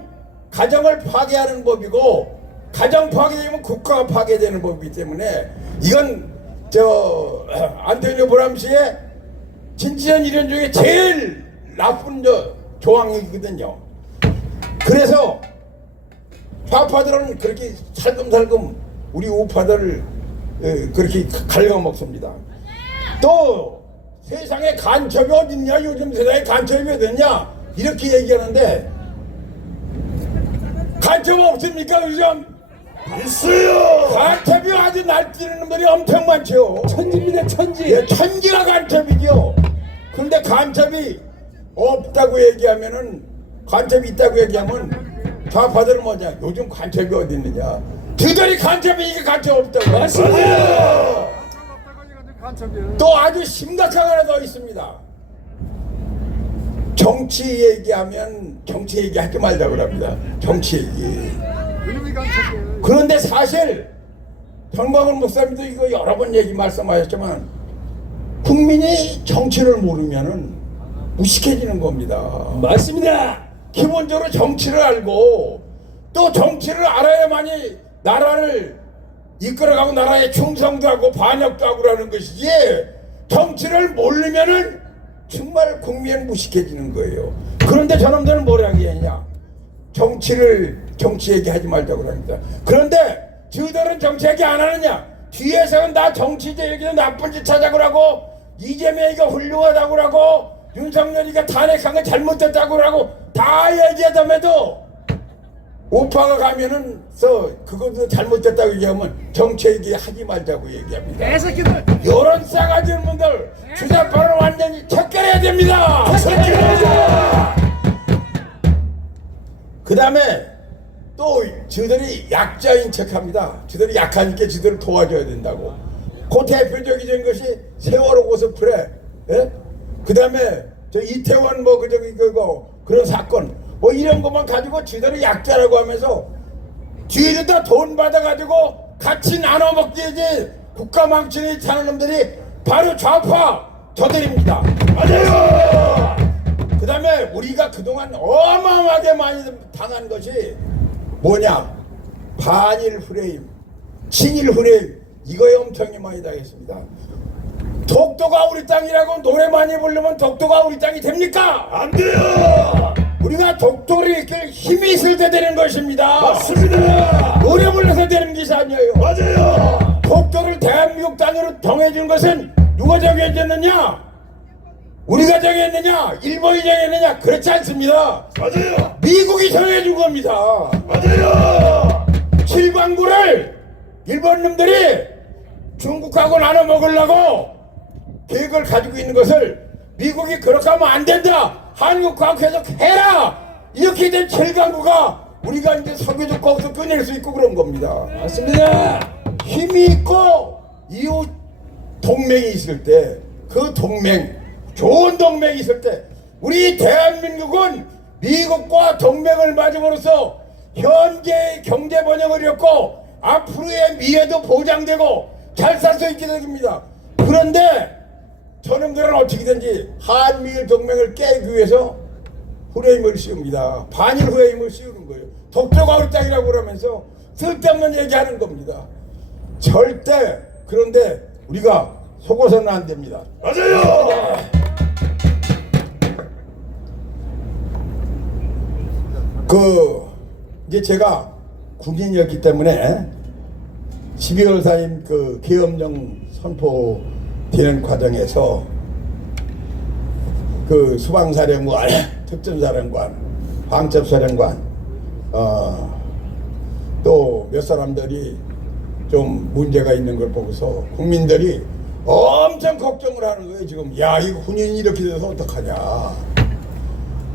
가정을 파괴하는 법이고 가정 파괴되면 국가가 파괴되는 법이기 때문에 이건 안토니오 브람스의 진지한 이론 중에 제일 나쁜 조항이거든요. 그래서 좌파들은 그렇게 살금살금 우리 우파들을 그렇게 갉아먹습니다. 또 세상에 간첩이 어딨냐, 요즘 세상에 간첩이 어딨냐 이렇게 얘기하는데 간첩 없습니까 요즘? 있어요. 간첩이 아주 날뛰는 놈들이 엄청 많죠. 천지입니다, 천지. 예, 천지가 간첩이죠. 그런데 간첩이 없다고 얘기하면은 간첩이 있다고 얘기하면 좌파들은 뭐냐, 요즘 간첩이 어디 있느냐, 저들이 간첩이 이게 간첩 없다고. 맞습니다. 또 아주 심각한 하나 더 있습니다. 정치 얘기하면 정치 얘기하지 말자고 합니다. 정치 얘기. 그런데 사실 정광훈 목사님도 이거 여러 번 말씀하셨지만 국민이 정치를 모르면은 무식해지는 겁니다. 맞습니다. 기본적으로 정치를 알고 또 정치를 알아야만이 나라를 이끌어가고 나라에 충성도 하고 반역도 하고 그러는 것이지, 정치를 모르면은 정말 국민은 무식해지는 거예요. 그런데 저놈들은 뭐라고 하냐, 정치 얘기하지 말자고 합니다. 그런데 저들은 정치 얘기 안 하느냐, 뒤에서는 나 정치제 얘기는 나쁜 짓 하자고 하고, 이재명이가 훌륭하다고 하고, 윤석열이가 탄핵한 거 잘못됐다고 하고 다 얘기하다며도 우파가 가면은 그것도 잘못됐다고 얘기하면 정치 얘기하지 말자고 얘기합니다. 이런 싸가지 없는 분들 주사파를 완전히 척결해야 됩니다. 그 다음에 또 저들이 약자인 척합니다. 저들이 약하니까 저들을 도와줘야 된다고. 그 대표적인 것이 세월호 고스프레, 예? 그 다음에 저 이태원 그런 사건 뭐 이런 것만 가지고 지들이 약자라고 하면서 뒤에도 다 돈 받아가지고 같이 나눠 먹기지 국가 망치는 사는 놈들이 바로 좌파 저들입니다. 맞아요. 그 다음에 우리가 그동안 어마어마하게 많이 당한 것이 뭐냐, 반일 프레임, 친일 프레임, 이거에 엄청 많이 당했습니다. 독도가 우리 땅이라고 노래 많이 부르면 독도가 우리 땅이 됩니까? 안 돼요. 우리가 독도를 이끌 힘이 있을 때 되는 것입니다. 맞습니다. 노래 불러서 되는 것이 아니에요. 맞아요. 독도를 대한민국 땅으로 정해준 것은 누가 정해줬느냐? 우리가 정했느냐? 일본이 정했느냐? 그렇지 않습니다. 맞아요. 미국이 정해준 겁니다. 맞아요. 칠광구를 일본 놈들이 중국하고 나눠 먹으려고 계획을 가지고 있는 것을 미국이 그렇게 하면 안 된다, 한국과 계속 해라, 이렇게 된 칠광구가 우리가 이제 석유도 거기서 꺼낼 수 있고 그런 겁니다. 맞습니다. 힘이 있고 이웃 동맹이 있을 때, 그 동맹, 좋은 동맹이 있을 때, 우리 대한민국은 미국과 동맹을 맺음으로써 현재의 경제 번영을 이뤘고 앞으로의 미래도 보장되고 잘 살 수 있게 됩니다. 그런데 저놈들은 어떻게든지 한미일 동맹을 깨기 위해서 후레임을 씌웁니다. 반일 후레임을 씌우는 거예요. 독도가 우리 땅이라고 그러면서 쓸데없는 얘기하는 겁니다. 절대. 그런데 우리가 속어서는 안 됩니다. 맞아요. 이제 제가 군인이었기 때문에 12월 4일 그 계엄령 선포되는 과정에서 그 수방사령관, 특전사령관, 방첩사령관, 또 몇 사람들이 좀 문제가 있는 걸 보고서 국민들이 엄청 걱정을 하는 거예요. 지금 야, 이거 군인이 이렇게 돼서 어떡하냐.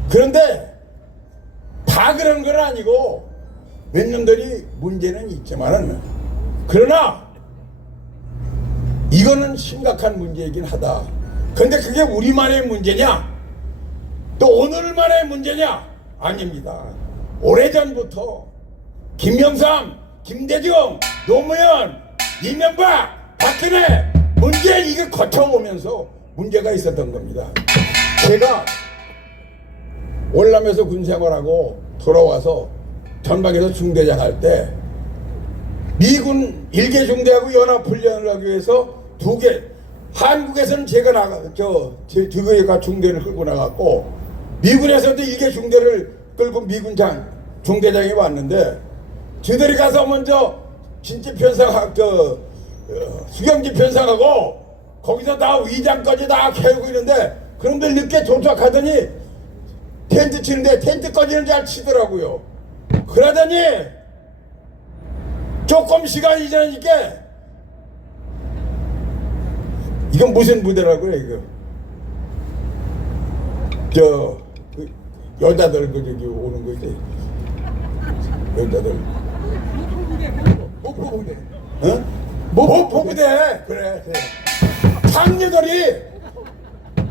그런데 다 그런 건 아니고 몇 놈들이 문제는 있지만은, 그러나 이거는 심각한 문제이긴 하다. 근데 그게 우리만의 문제냐? 또 오늘만의 문제냐? 아닙니다. 오래전부터 김영삼, 김대중, 노무현, 이명박, 박근혜 문제 이거 거쳐오면서 문제가 있었던 겁니다. 제가 월남에서 군생활하고 돌아와서 전방에서 중대장 할 때 미군 1개 중대하고 연합훈련을 하기 위해서 2개, 한국에서는 제가 저가 중대를 끌고 나갔고, 미군에서도 1개 중대를 끌고 미군 중대장이 왔는데, 저들이 가서 먼저 진지 편성하고 수경지 편성하고 거기서 다 위장까지 다 캐고 있는데, 그런데 늦게 도착하더니 텐트 치는데 텐트까지는 잘 치더라고요. 그러더니 조금 시간이 지나니까 이건 무슨 부대라고요? 이거 그 여자들 저기 오는 거 있지, 여자들 목포부대, 어? 목포부대. 그래. 상류들이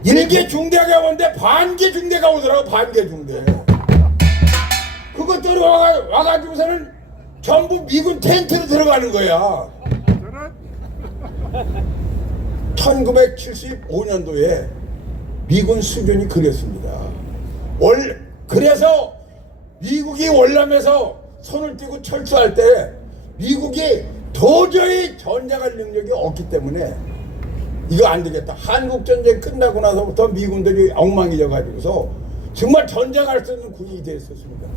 일개 중대가 오는데 반개 중대가 오더라고. 반개 중대. 그것들이 와가지고서는 전부 미군 텐트로 들어가는 거야. 1975년도에 미군 수준이 그랬습니다. 그래서 미국이 월남에서 손을 떼고 철수할 때 미국이 도저히 전쟁할 능력이 없기 때문에 이거 안 되겠다. 한국전쟁 끝나고 나서부터 미군들이 엉망이져 가지고서 정말 전쟁할 수 있는 군인이 됐었습니다.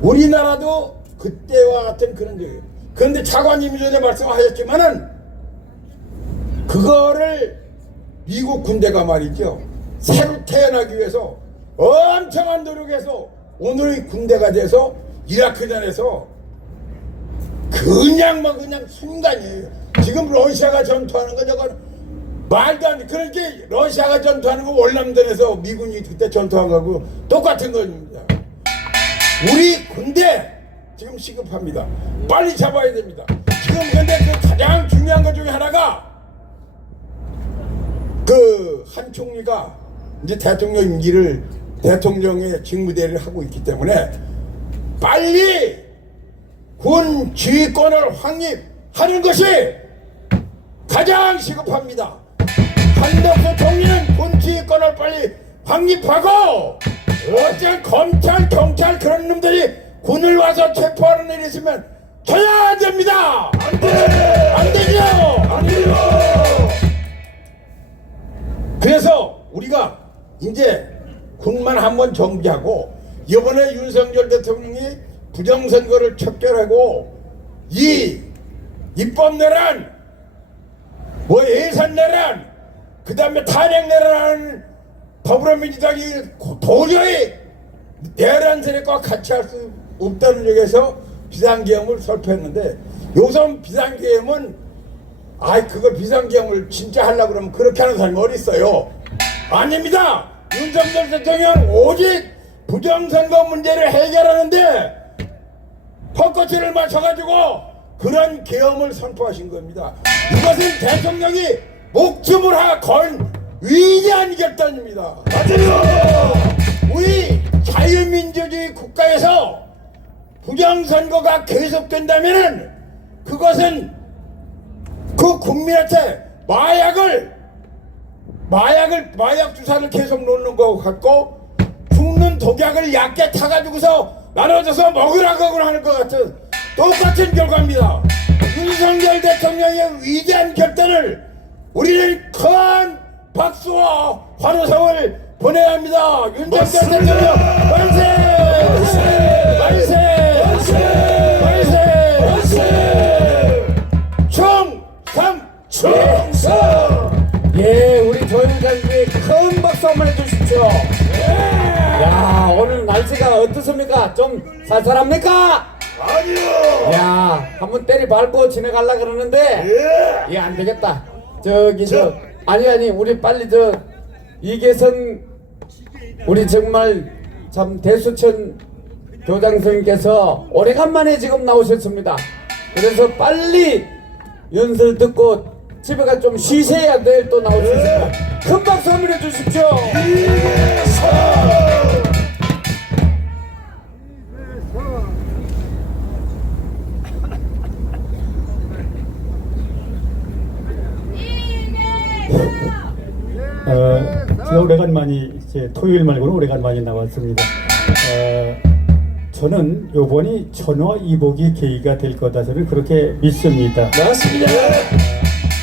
우리나라도 그때와 같은 그런 적이에요. 그런데 차관님이 전에 말씀하셨지만은 그거를 미국 군대가 말이죠. 새로 태어나기 위해서 엄청난 노력해서 오늘의 군대가 돼서 이라크전에서 그냥 순간이에요. 지금 러시아가 전투하는 거 저건 말도 안 돼. 그러니까 러시아가 전투하는 거 월남전에서 미군이 그때 전투한 거하고 똑같은 겁니다. 우리 군대 지금 시급합니다. 빨리 잡아야 됩니다. 지금 근데 그 가장 중요한 것 중에 하나가 그 한 총리가 이제 대통령 임기를 대통령의 직무대리를 하고 있기 때문에 빨리 군 지휘권을 확립하는 것이 가장 시급합니다. 한덕수 총리는 군 지휘권을 빨리 확립하고 어째 검찰, 경찰 그런 놈들이 군을 와서 체포하는 일이 있으면 쳐야 안 됩니다. 안 돼! 안 되죠! 안 돼요! 그래서 우리가 이제 군만 한번 정비하고 이번에 윤석열 대통령이 부정선거를 척결하고 이 입법내란 예산내란 그 다음에 탄핵내란하는 더불어민주당이 도저히 내란 세력과 같이 할 수 없다는 얘기에서 비상계엄을 설포했는데 요즘 비상계엄은 그걸 비상계엄을 진짜 하려고 그러면 그렇게 하는 사람이 어디 있어요? 아닙니다. 윤석열 대통령 오직 부정선거 문제를 해결하는데 헛것을 맞춰가지고 그런 계엄을 선포하신 겁니다. 이것은 대통령이 목숨을 건 위대한 결단입니다. 맞아요. 우리 자유민주주의 국가에서 부정선거가 계속된다면 그것은 그 국민한테 마약 주사를 계속 놓는 거 같고 죽는 독약을 얕게 타가지고서 나눠줘서 먹으라고 하는 것 같은 똑같은 결과입니다. 윤석열 대통령의 위대한 결단을 우리는 큰 박수와 환호성을 보내야 합니다. 윤석열 대통령 만세! 만세! 만세! 만세! 충성! 예, 우리 조영장님께 큰 박수 한번 해주십시오. 야, 오늘 날씨가 어떻습니까? 좀 쌀쌀합니까? 아니요. 야, 한번 때리 밟고 지나가려고 그러는데 예, 안 되겠다. 아니 우리 빨리 이계선 우리 정말 참 대수천 교장 선생님께서 오래간만에 지금 나오셨습니다. 그래서 빨리 연설 듣고 집에 가 좀 쉬셔야 내일 또 나올 수 있습니다. 큰 박수 한번 해주십시오. 제가 오래간만에 이제 토요일 말고는 오래간만에 나왔습니다. 저는 요번이 천화 이복이 계기가 될 거다 저는 그렇게 믿습니다. 맞습니다.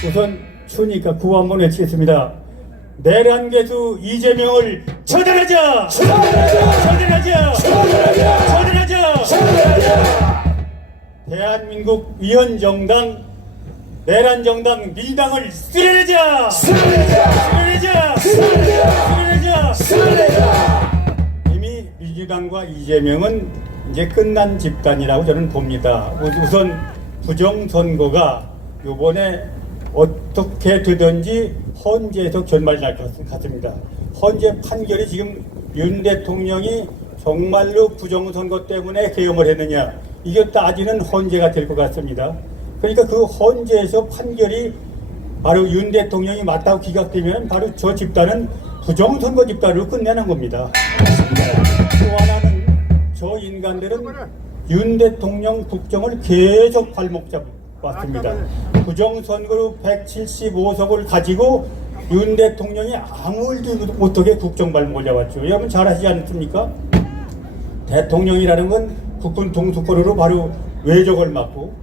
우선 추니까 구호 한번 외치겠습니다. 내란괴수 이재명을 처단하자! 처단하자! 처단하자! 대한민국 위헌정당 내란정당 민주당을 쓰러내자! 이미 민주당과 이재명은 이제 끝난 집단이라고 저는 봅니다. 우선 부정선거가 요번에 어떻게 되든지 헌재에서 결말이 날 것 같습니다. 헌재 판결이 지금 윤 대통령이 정말로 부정선거 때문에 계엄을 했느냐 이게 따지는 헌재가 될 것 같습니다. 그러니까 그 헌재에서 판결이 바로 윤 대통령이 맞다고 기각되면 바로 저 집단은 부정선거 집단으로 끝내는 겁니다. 또 하나는 저 인간들은 윤 대통령 국정을 계속 발목 잡았습니다. 부정선거로 175석을 가지고 윤 대통령이 아무 일도 못하게 국정 발목을 잡았죠. 여러분 잘 아시지 않습니까? 대통령이라는 건 국군 통수권으로 바로 외적을 맡고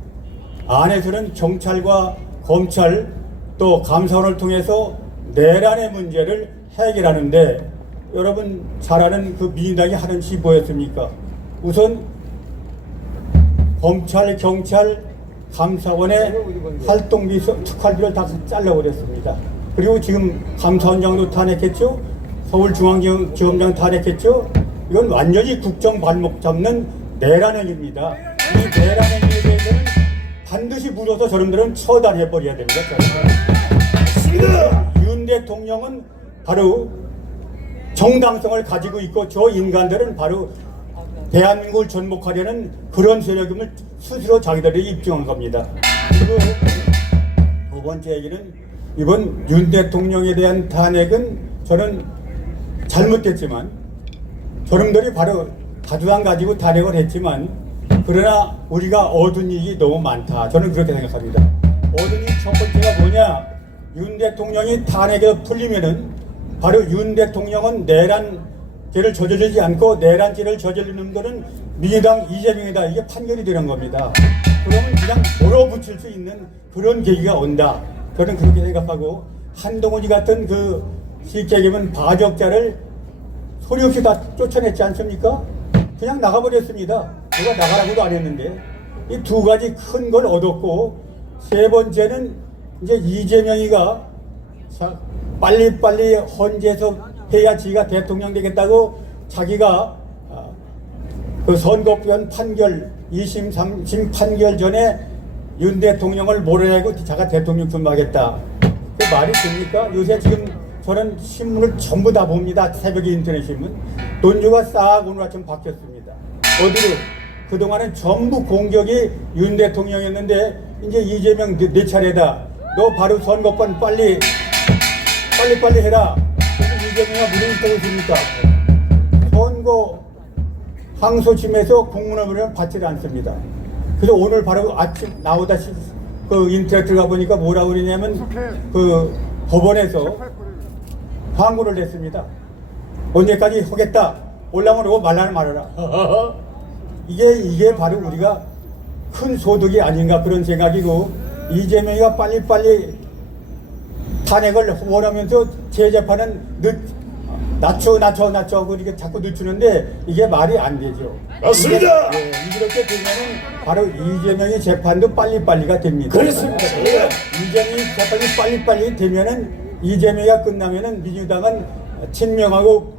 안에서는 경찰과 검찰 또 감사원을 통해서 내란의 문제를 해결하는데 여러분 잘 아는 그 민주당이 하는 짓이 뭐였습니까? 우선 검찰, 경찰, 감사원의 활동비, 특활비를 다 잘라버렸습니다. 그리고 지금 감사원장도 탄핵했죠. 서울중앙지검장 탄핵했죠. 이건 완전히 국정 발목 잡는 내란 행위입니다. 이 내란 행위에 대해서는 반드시 물어서 저놈들은 처단해버려야 됩니다. 윤 대통령은 바로 정당성을 가지고 있고 저 인간들은 바로 대한민국을 전복하려는 그런 세력임을 스스로 자기들이 입증한 겁니다. 그리고 두 번째 얘기는 이번 윤 대통령에 대한 탄핵은 저는 잘못됐지만 저놈들이 바로 다두안 가지고 탄핵을 했지만 그러나 우리가 얻은 이익이 너무 많다. 저는 그렇게 생각합니다. 얻은 이익 첫 번째가 뭐냐? 윤 대통령이 탄핵에 풀리면은 바로 윤 대통령은 내란죄를 저지르지 않고 내란죄를 저지르는 놈들은 민주당 이재명이다. 이게 판결이 되는 겁니다. 그러면 그냥 몰아붙일 수 있는 그런 계기가 온다. 저는 그렇게 생각하고 한동훈이 같은 그 쉽게 얘기하면 바적자를 소리 없이 다 쫓아냈지 않습니까? 그냥 나가버렸습니다. 누가 나가라고도 안 했는데 이 두 가지 큰 걸 얻었고 세 번째는 이제 이재명이가 빨리빨리 헌재에서 해야 지가 대통령 되겠다고 자기가 그 선거권 판결 2심 3심 판결 전에 윤 대통령을 몰아내고 자가 대통령 출마하겠다. 그 말이 됩니까? 요새 지금 저는 신문을 전부 다 봅니다. 새벽에 인터넷 신문. 논조가 싹 오늘 아침 바뀌었습니다. 어디로? 그동안은 전부 공격이 윤 대통령이었는데 이제 이재명 내 차례다. 너 바로 선거권 빨리 해라. 그래서 이재명이 무슨 뜻을 있습니까? 선거 항소심에서 공문을 받지 않습니다. 그래서 오늘 바로 아침 나오다 그 인터넷 들어가 보니까 뭐라고 그러냐면 그 법원에서 광고를 냈습니다. 언제까지 하겠다. 올라오고 말라는 말하라. 이게 바로 우리가 큰 소득이 아닌가 그런 생각이고 이재명이가 빨리빨리 탄핵을 원하면서 재재판은 낮춰 이렇게 자꾸 늦추는데 이게 말이 안 되죠. 맞습니다. 이렇게 되면은 바로 이재명의 재판도 빨리빨리가 됩니다. 그렇습니다. 이재명이 재판이 빨리빨리 되면은 이재명이가 끝나면은 민주당은 친명하고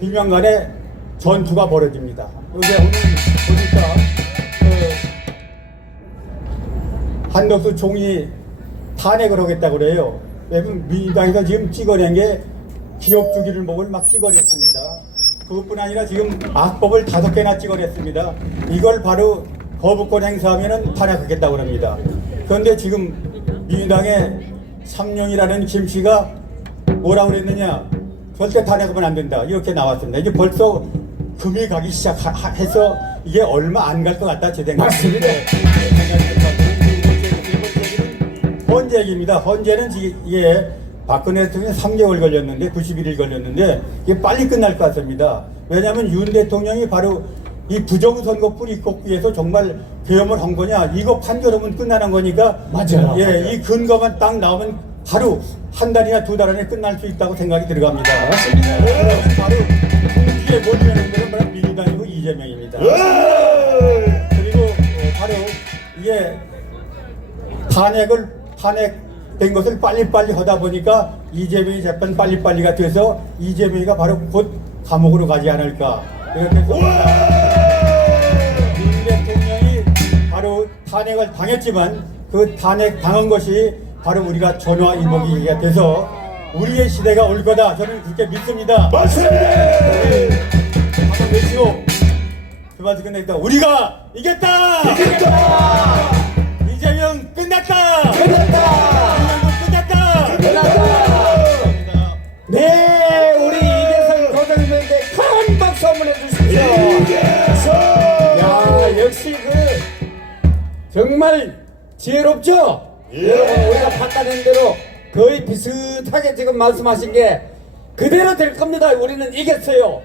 비명 간의 전투가 벌어집니다. 요새 오늘 보니까 한덕수 총리 탄핵을 하겠다고 그래요. 왜냐면 민주당에서 지금 찍어낸 게 기업 주기를 목을 막 찍어냈습니다. 그것뿐 아니라 지금 악법을 5개나 찍어냈습니다. 이걸 바로 거부권 행사하면은 탄핵하겠다고 합니다. 그런데 지금 민주당의 삼룡이라는 김 씨가 뭐라고 그랬느냐? 절대 탄핵하면 안 된다. 이렇게 나왔습니다. 이제 벌써 금이 가기 시작해서 이게 얼마 안 갈 것 같다. 제 생각에. 맞습니다. 헌재 얘기입니다. 헌재는 이게 박근혜 대통령이 3개월 걸렸는데 91일 걸렸는데 이게 빨리 끝날 것 같습니다. 왜냐하면 윤 대통령이 바로 이 부정선거 뿌리꺾기에서 정말 계엄을 한 거냐 이거 판결하면 끝나는 거니까 맞아요. 예, 이 근거만 딱 나오면 바로 한 달이나 두 달 안에 끝날 수 있다고 생각이 들어갑니다. 맞습니다. 그러면 바로 공기에 몰리는 것은 바로 민주당이고 이재명입니다. 그리고 바로 이게 탄핵된 것을 빨리빨리 하다 보니까 이재명이 재판 빨리빨리가 돼서 이재명이가 바로 곧 감옥으로 가지 않을까 이렇게 생각합니다. 윤 대통령이 바로 탄핵을 당했지만 그 탄핵 당한 것이 바로 우리가 전화 이복이가 돼서 우리의 시대가 올 거다. 저는 그렇게 믿습니다. 맞습니다. 한번 외치고 그 말씀 끝내겠다. 우리가 이겼다. 이겼다. 이재명 끝났다. 끝났다. 이재명 끝났다. 정말 지혜롭죠? 여러분 우리가 바꿔낸 대로 거의 비슷하게 지금 말씀하신 게 그대로 될 겁니다. 우리는 이겼어요.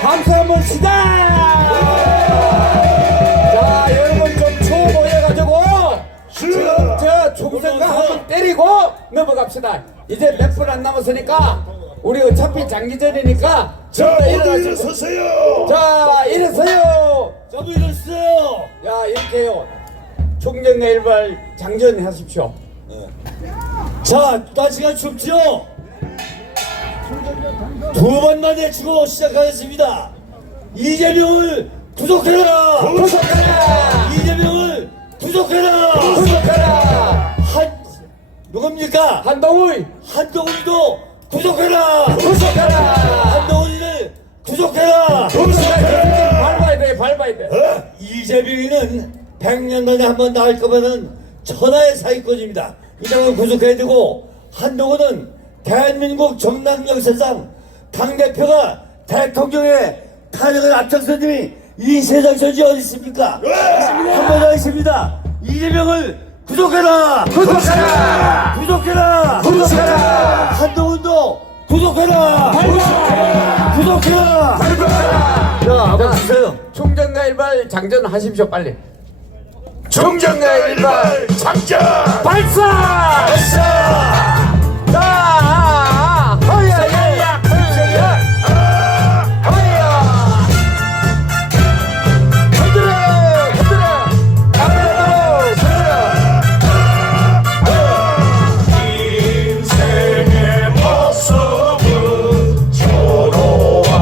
함수 한번 시작! 자 여러분 좀 초 모여가지고 지금 저 총선과 한번 때리고 넘어갑시다. 이제 몇 분 안 남았으니까 우리 어차피 장기전이니까 자 일어나세요. 자 일어서요. 저도 일어섰어요. 야 이렇게요. 총정과 일발 장전하십시오. 자, 날씨가 춥죠? 두 번 만에 주고 시작하겠습니다. 이재명을 구속해라! 구속하라! 이재명을 구속해라! 구속하라! 누굽니까? 한동훈 한동훈도 구속해라! 구속하라! 한동훈을 구속해라! 구속하라! 밟아야 돼, 밟아야 돼. 이재명이는 100년 만에 한 번 나올 거면은 천하의 사기꾼입니다. 이 장을 구속해야 되고, 한동훈은 대한민국 정당 역사상 당대표가 대통령의 탄핵을 앞장선 님이 이 세상 전지 어디 있습니까? 한 번 더 있습니다. 이재명을 구속해라! 구속하라! 구속해라! 구속하라! 한동훈도 구속해라! 구속해라! 자, 한번 주세요. 총정과 일발 장전하십시오, 빨리. 총정과 일발 장전! 발사! 자, 허야야야, 허야야, 허야. 흔들어, 흔들어, 앞으로 흔들어. 인생의 모습은 초로와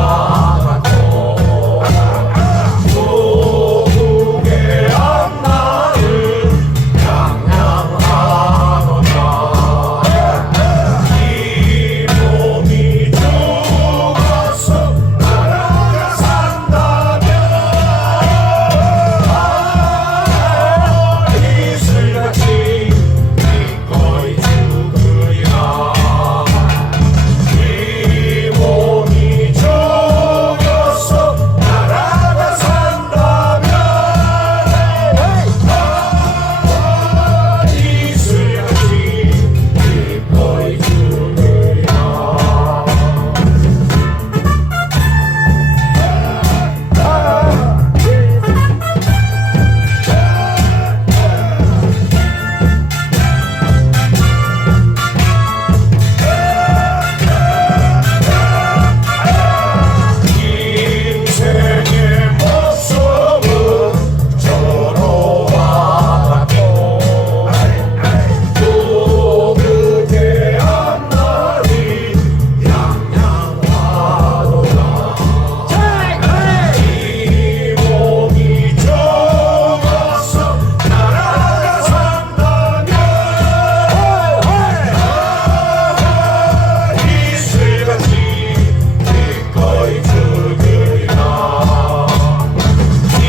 같고 조국의 앞날을 향양하노라. 이 몸이 죽어서 나라가 산다면 이슬같이 기꺼이 죽으리라. 이 몸이 죽어서 나라가 산다면 이슬같이 기꺼이 죽으리라. 인생의 모습은 초로와 같고 또 그대 앞날이 양양하도다. 이 몸이 죽어서 나라가 산다면 이슬같이 기꺼이 죽으리라. 이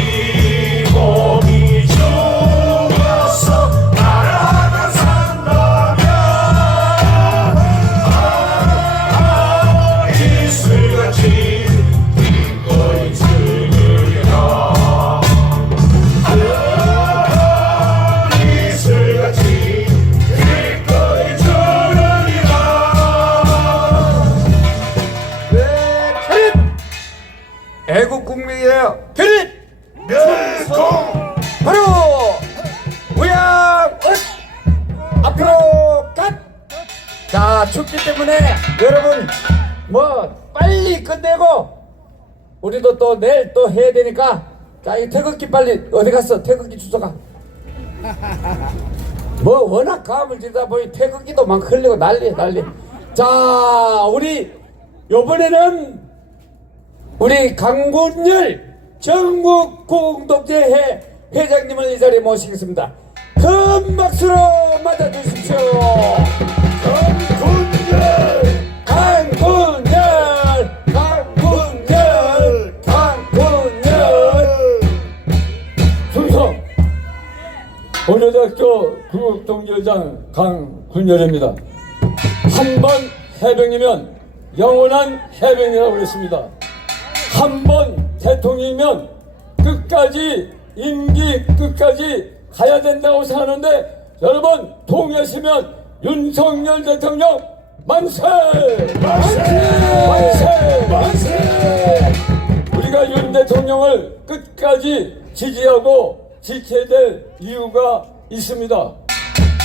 몸이 죽어서 나라가 산다면 이슬같이 기꺼이 죽으리라. 이슬같이 기꺼이 죽으리라. 네, 캐릿! 애국 국민이에요. 캐릿! 바로 우양 앞으로 갓! 자 춥기 때문에 여러분 뭐 빨리 끝내고 우리도 또 내일 또 해야 되니까 자 이 태극기 빨리 어디 갔어? 태극기 주소가 뭐 워낙 감을 지다 보니 태극기도 막 흘리고 난리. 자 우리 요번에는 우리 강군열 전국 공동체회 회장님을 이 자리에 모시겠습니다. 큰 박수로 맞아주십시오. 강군열. 충성 원효대학교 구국동지회장 강군열입니다. 한 번 해병이면 영원한 해병이라고 그랬습니다. 한 번 대통령이면 끝까지 임기 끝까지 가야 된다고 생각하는데 여러분 동의하시면 윤석열 대통령 만세! 만세! 만세! 우리가 윤 대통령을 끝까지 지지하고 지켜야 될 이유가 있습니다.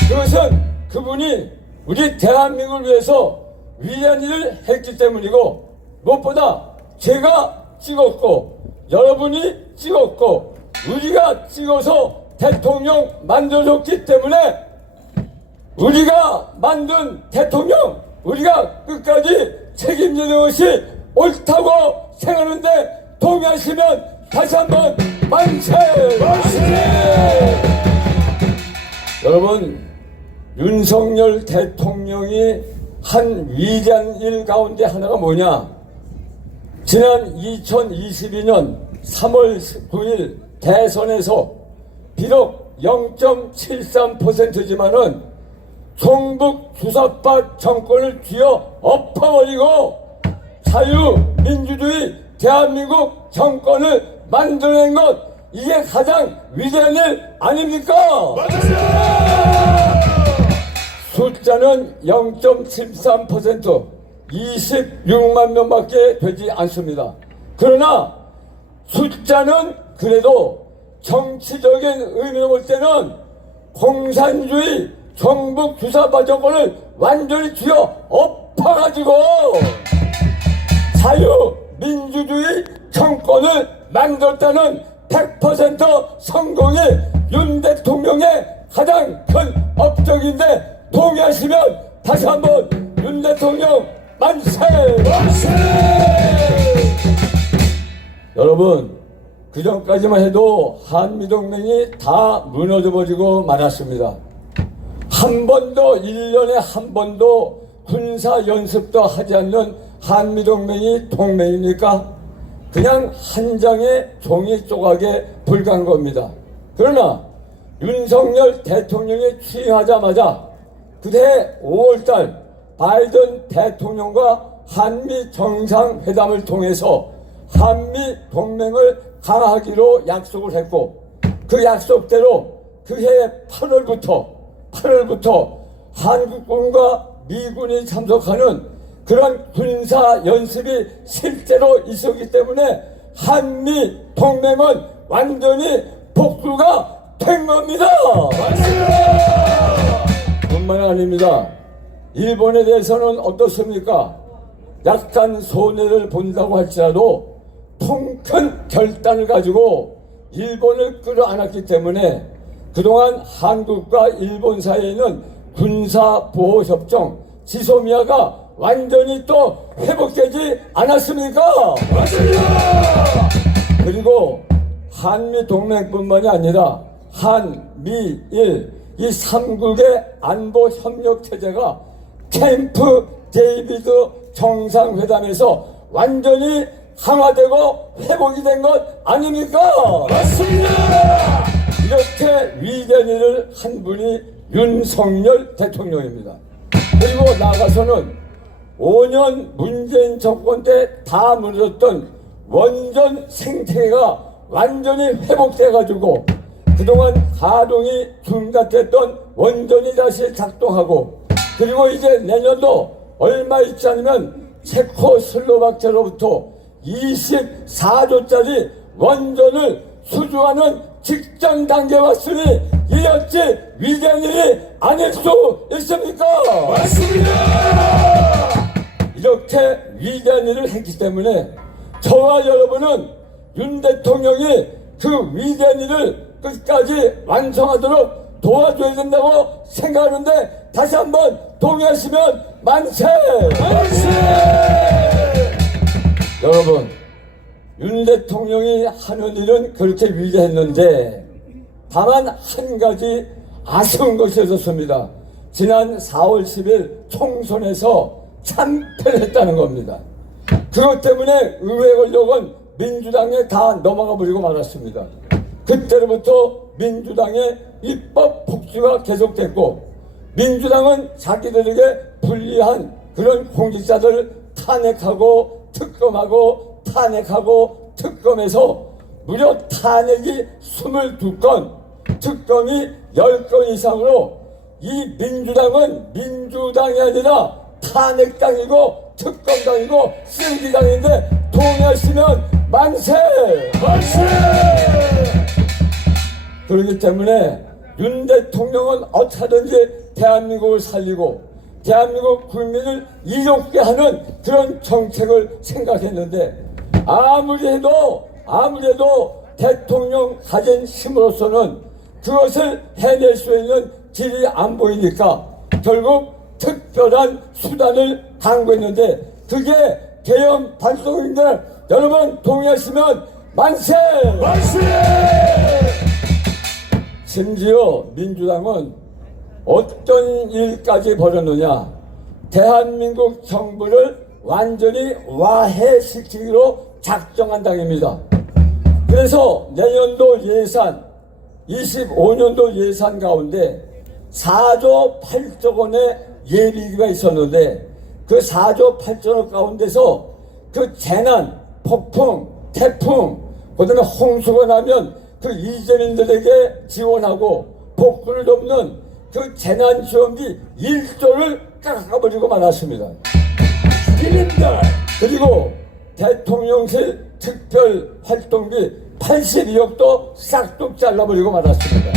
그것은 그분이 우리 대한민국을 위해서 위대한 일을 했기 때문이고, 무엇보다 제가 찍었고 여러분이 찍었고 우리가 찍어서 대통령 만들어줬기 때문에 우리가 만든 대통령 우리가 끝까지 책임지는 것이 옳다고 생각하는데 동의하시면 다시 한번 만세! 만세! 여러분, 윤석열 대통령이 한 위대한 일 가운데 하나가 뭐냐? 지난 2022년 3월 9일 대선에서 비록 0.73%지만은 종북 주사파 정권을 쥐어 엎어버리고 자유민주주의 대한민국 정권을 만들어낸 것, 이게 가장 위대한 일 아닙니까? 숫자는 0.73%, 26만 명밖에 되지 않습니다. 그러나 숫자는 그래도 정치적인 의미로 볼 때는 공산주의 정북 주사파 정권을 완전히 쥐어 엎어가지고 자유민주주의 정권을 만들었다는 100% 성공이 윤 대통령의 가장 큰 업적인데 동의하시면 다시 한번 윤 대통령 만세! 만세! 여러분, 그전까지만 해도 한미동맹이 다 무너져버리고 말았습니다. 한 번도 1년에 한 번도 군사연습도 하지 않는 한미동맹이 동맹입니까? 그냥 한 장의 종이 조각에 불과한 겁니다. 그러나 윤석열 대통령이 취임하자마자 그해 5월달 바이든 대통령과 한미 정상회담을 통해서 한미 동맹을 강화하기로 약속을 했고, 그 약속대로 그해 8월부터 한국군과 미군이 참석하는 그런 군사 연습이 실제로 있었기 때문에 한미 동맹은 완전히 복구가 된 겁니다. 뿐만이 아닙니다. 일본에 대해서는 어떻습니까? 약간 손해를 본다고 할지라도 통큰 결단을 가지고 일본을 끌어안았기 때문에 그동안 한국과 일본 사이에 있는 군사보호협정 지소미아가 완전히 또 회복되지 않았습니까? 맞습니다! 그리고 한미 동맹뿐만이 아니라 한미일 이 3국의 안보 협력 체제가 캠프 데이비드 정상회담에서 완전히 강화되고 회복이 된 것 아닙니까? 맞습니다! 이렇게 위대한 일을 한 분이 윤석열 대통령입니다. 그리고 나아가서는 5년 문재인 정권 때 다 무너졌던 원전 생태계가 완전히 회복돼가지고 그동안 가동이 중단됐던 원전이 다시 작동하고, 그리고 이제 내년도 얼마 있지 않으면 체코슬로바키아로부터 24조짜리 원전을 수주하는 직전 단계에 왔으니 이렇지 위대한 일이 아닐 수 있습니까? 맞습니다! 이렇게 위대한 일을 했기 때문에 저와 여러분은 윤 대통령이 그 위대한 일을 끝까지 완성하도록 도와줘야 된다고 생각하는데 다시 한번 동의하시면 만세! 만세! 여러분, 윤 대통령이 하는 일은 그렇게 위대했는데 다만 한 가지 아쉬운 것이 있었습니다. 지난 4월 10일 총선에서 참패했다는 겁니다. 그것 때문에 의회 권력은 민주당에 다 넘어가 버리고 말았습니다. 그때로부터 민주당의 입법 폭주가 계속됐고, 민주당은 자기들에게 불리한 그런 공직자들을 탄핵하고 특검하고 탄핵하고 특검해서 무려 탄핵이 22건, 특검이 10건 이상으로 이 민주당은 민주당이 아니라 탄핵당이고 특검당이고 쓰레기당인데 동의하시면 만세! 만세! 그렇기 때문에 윤 대통령은 어떻게든지 대한민국을 살리고 대한민국 국민을 이롭게 하는 그런 정책을 생각했는데 아무리 해도 대통령 가진 힘으로서는 그것을 해낼 수 있는 길이 안 보이니까 결국 특별한 수단을 강구했는데 그게 계엄 발동인데 여러분 동의하시면 만세! 만세! 심지어 민주당은 어떤 일까지 벌였느냐, 대한민국 정부를 완전히 와해시키기로 작정한 당입니다. 그래서 내년도 예산 25년도 예산 가운데 4조 8조 원의 예비비가 있었는데 그 4조 8조 원 가운데서 그 재난, 폭풍, 태풍, 그 다음에 홍수가 나면 그 이재민들에게 지원하고 복구를 돕는 그 재난지원비 1조를 깎아버리고 말았습니다. 그리고 대통령실 특별활동비 82억도 싹둑 잘라버리고 말았습니다.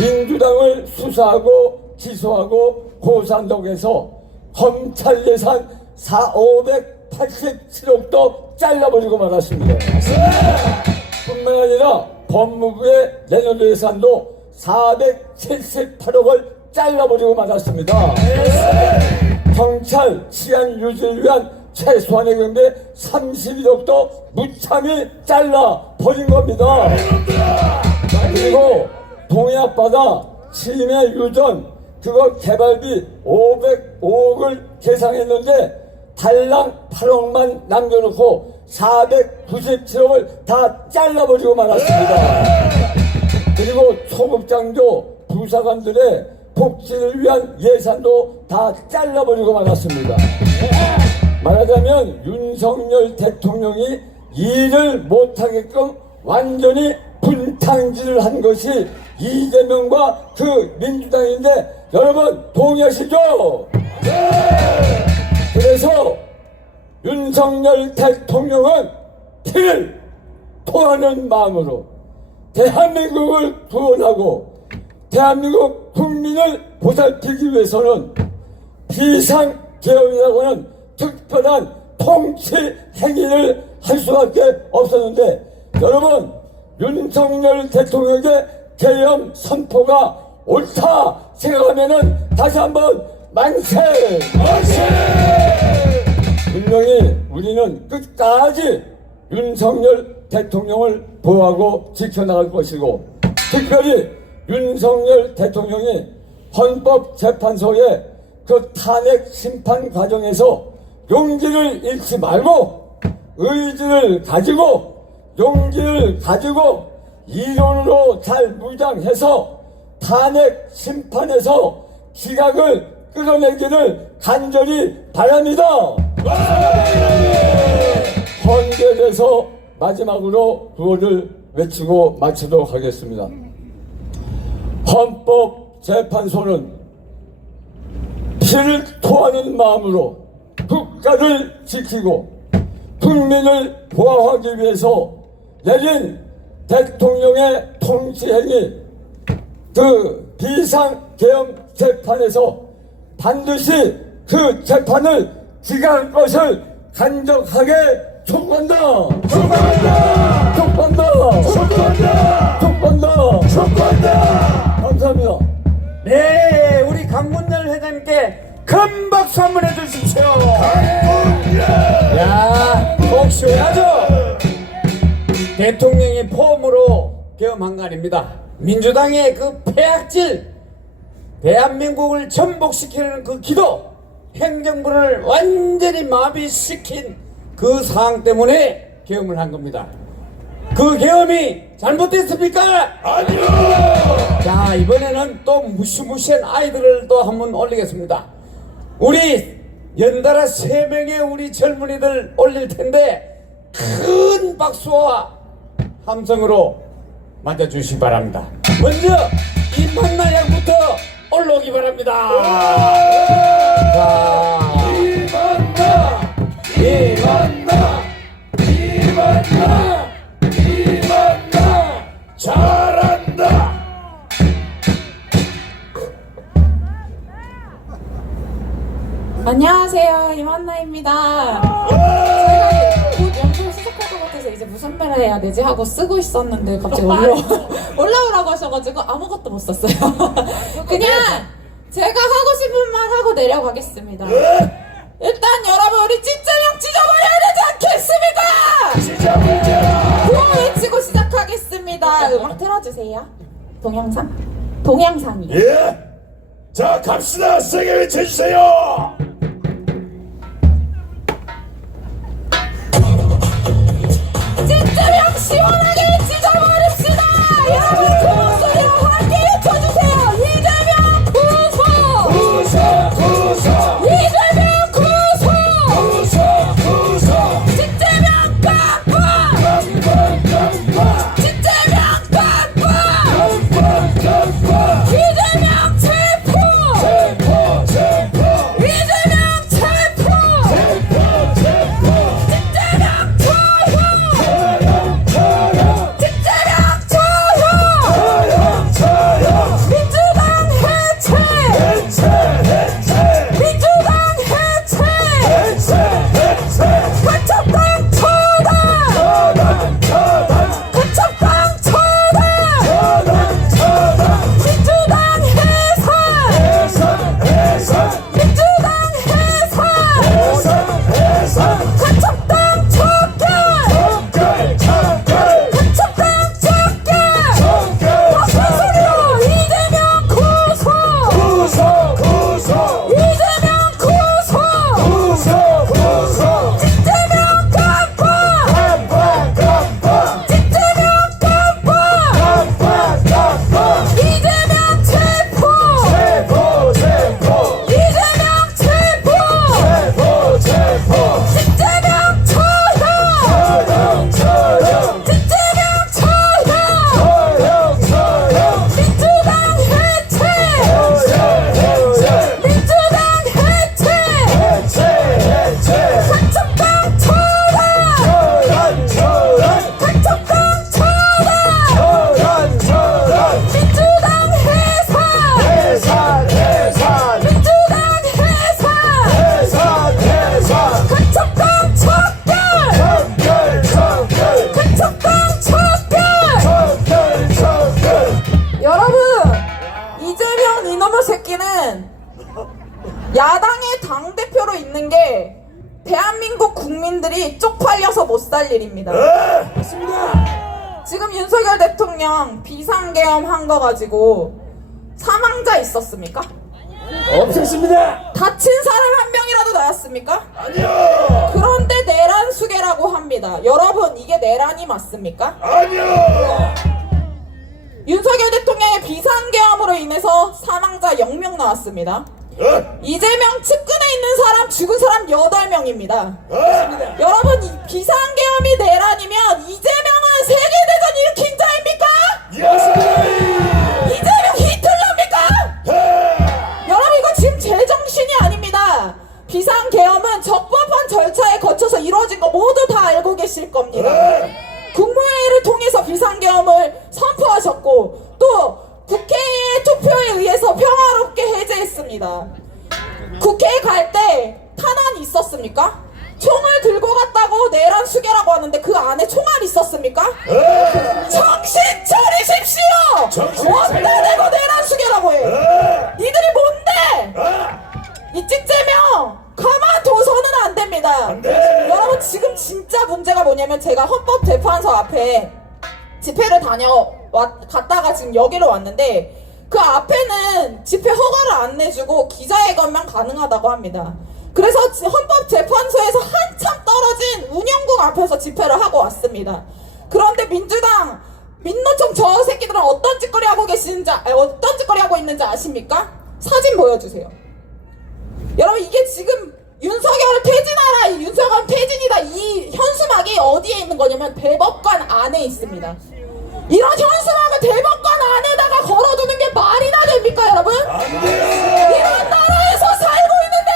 민주당을 수사하고 기소하고 고소한다고 해서 검찰 예산 587억도 잘라버리고 말았습니다. 뿐만 아니라 법무부의 내년도 예산도 478억을 잘라버리고 말았습니다. 경찰 치안 유지를 위한 최소한의 경비 31억도 무참히 잘라버린 겁니다. 그리고 동해앞바다 침해 유전 그거 개발비 505억을 계상했는데 달랑 8억만 남겨놓고 497억을 다 잘라버리고 말았습니다. 그리고 초급장교 부사관들의 복지를 위한 예산도 다 잘라버리고 말았습니다. 말하자면 윤석열 대통령이 일을 못하게끔 완전히 분탕질을 한 것이 이재명과 그 민주당인데 여러분 동의하시죠? 그래서 윤석열 대통령은 피를 토하는 마음으로 대한민국을 구원하고 대한민국 국민을 보살피기 위해서는 비상계엄이라고 하는 특별한 통치 행위를 할 수밖에 없었는데 여러분 윤석열 대통령의 계엄 선포가 옳다 생각하면은 다시 한번 만세! 만세! 분명히 우리는 끝까지 윤석열 대통령을 보호하고 지켜나갈 것이고 특별히 윤석열 대통령이 헌법재판소의 그 탄핵 심판 과정에서 용기를 잃지 말고 의지를 가지고 용기를 가지고 이론으로 잘 무장해서 탄핵 심판에서 기각을 끌어내기를 간절히 바랍니다. 헌결에서 마지막으로 구호를 외치고 마치도록 하겠습니다. 헌법재판소는 피를 토하는 마음으로 국가를 지키고 국민을 보호하기 위해서 내린 대통령의 통치행위 그 비상계엄 재판에서 반드시 그 재판을 기각할 것을 간절하게 촉구한다. 촉구한다. 촉구한다. 촉구한다. 촉구한다. 촉구한다. 감사합니다. 네, 우리 강문열 회장님께 큰 박수 한번 해주십시오. 야, 꼭 쉬어야죠. 대통령이 포함으로 계엄한 거 아닙니다. 민주당의 그 폐악질, 대한민국을 전복시키는 그 기도, 행정부를 완전히 마비시킨 그 상황 때문에 계엄을 한 겁니다. 그 계엄이 잘못됐습니까? 아니요! 자, 이번에는 또 무시무시한 아이들을 또 한번 올리겠습니다. 우리 연달아 3명의 우리 젊은이들 올릴 텐데 큰 박수와 함성으로 만져주시기 바랍니다. 먼저 이만나 양부터 올라오기 바랍니다. 이만나 잘한다. 안녕하세요, 이만나입니다. 제가 곧 연습을 시작할 것 같아서 이제 무슨 말을 해야 되지 하고 쓰고 있었는데 갑자기 올라오라고 하셔가지고 아무것도 못 썼어요. 그냥 제가 하고 싶은 말 하고 내려가겠습니다. 일단 여러분 우리 찌짜명 찢어버려야 되지 않겠습니까? 구호 외치고 시작하겠습니다. 음악 틀어주세요. 동영상이. 예. 자 갑시다. 세게 외쳐주세요. 찌짜명 시원하게 찢어버립시다. 여러분 그 목소리로 함께 외쳐주세요. 이재명 구속. 이재명 구속. 찌짜명 깜빡. 찌짜명 깜빡. 이재명 체포. 이재명 체포. 찌짜명 조용. 찌짜명 조용. 민주당 해체. 민주당 해체. 가첩당 처단. 가첩당 처단. 민주당 해산. 민주당 해산. 가첩당 척결. 가첩당 척결. 무슨 소리야? 이재명 구속. 이재명 구속. 찌짜명 깜빡. 찌짜명 깜빡. 이재명 체포. 이재명 체포. 찌짜명 처형. 찌짜명 처형. 민주당 해체. 민주당 해체. 가첩당 처단. 가첩당 처단. 민주당 해산. 민주당 해산. 가첩당 척결. 가첩당 척결. 여러분, 이재명 이놈의 새끼는 야당의 당대표로 있는 게 대한민국 국민들이 쪽팔려서 못 살 일입니다. 지금 윤석열 대통령 비상계엄 한 거 가지고 사망자 있었습니까? 없었습니다. 다친 사람 한 명이라도 나왔습니까? 아니요. 그런데 내란 수계라고 합니다. 여러분 이게 내란이 맞습니까? 아니요. 윤석열 대통령의 비상계엄으로 인해서 사망자 0명 나왔습니다. 이재명 측근에 있는 사람 죽은 사람 8명입니다. 여러분 이 비상계엄이 내란이면 이재명은 세계대전 일으킨 자입니까? 이재명 히틀러입니까? 여러분 이거 지금 제정신이 아닙니다. 비상계엄은 적법한 절차에 거쳐서 이루어진 거 모두 다 알고 계실 겁니다. 국무회의를 통해서 비상계엄을 선포하셨고 또 국회의 투표에 의해서 평화롭게 해제했습니다. 국회에 갈 때 탄환이 있었습니까? 총을 들고 갔다고 내란 수계라고 하는데 그 안에 총알 있었습니까? 정신 차리십시오! 어디다 대고 내란 수계라고 해! 니들이 뭔데? 이 찌째명 가만둬서는 안 됩니다. 여러분 지금 진짜 문제가 뭐냐면 제가 헌법재판소 앞에 집회를 갔다가 지금 여기로 왔는데 그 앞에는 집회 허가를 안 내주고 기자회견만 가능하다고 합니다. 그래서 헌법재판소에서 한참 떨어진 운영국 앞에서 집회를 하고 왔습니다. 그런데 민주당 민노총 저 새끼들은 어떤 짓거리 하고 있는지 아십니까? 사진 보여주세요. 여러분 이게 지금 윤석열을 퇴진하라, 윤석열 퇴진이다 이 현수막이 어디에 있는 거냐면 대법관 안에 있습니다. 이런 현수막을 대법관 안에다가 걸어두는 게 말이나 됩니까, 여러분? 이런 나라에서 살고 있는데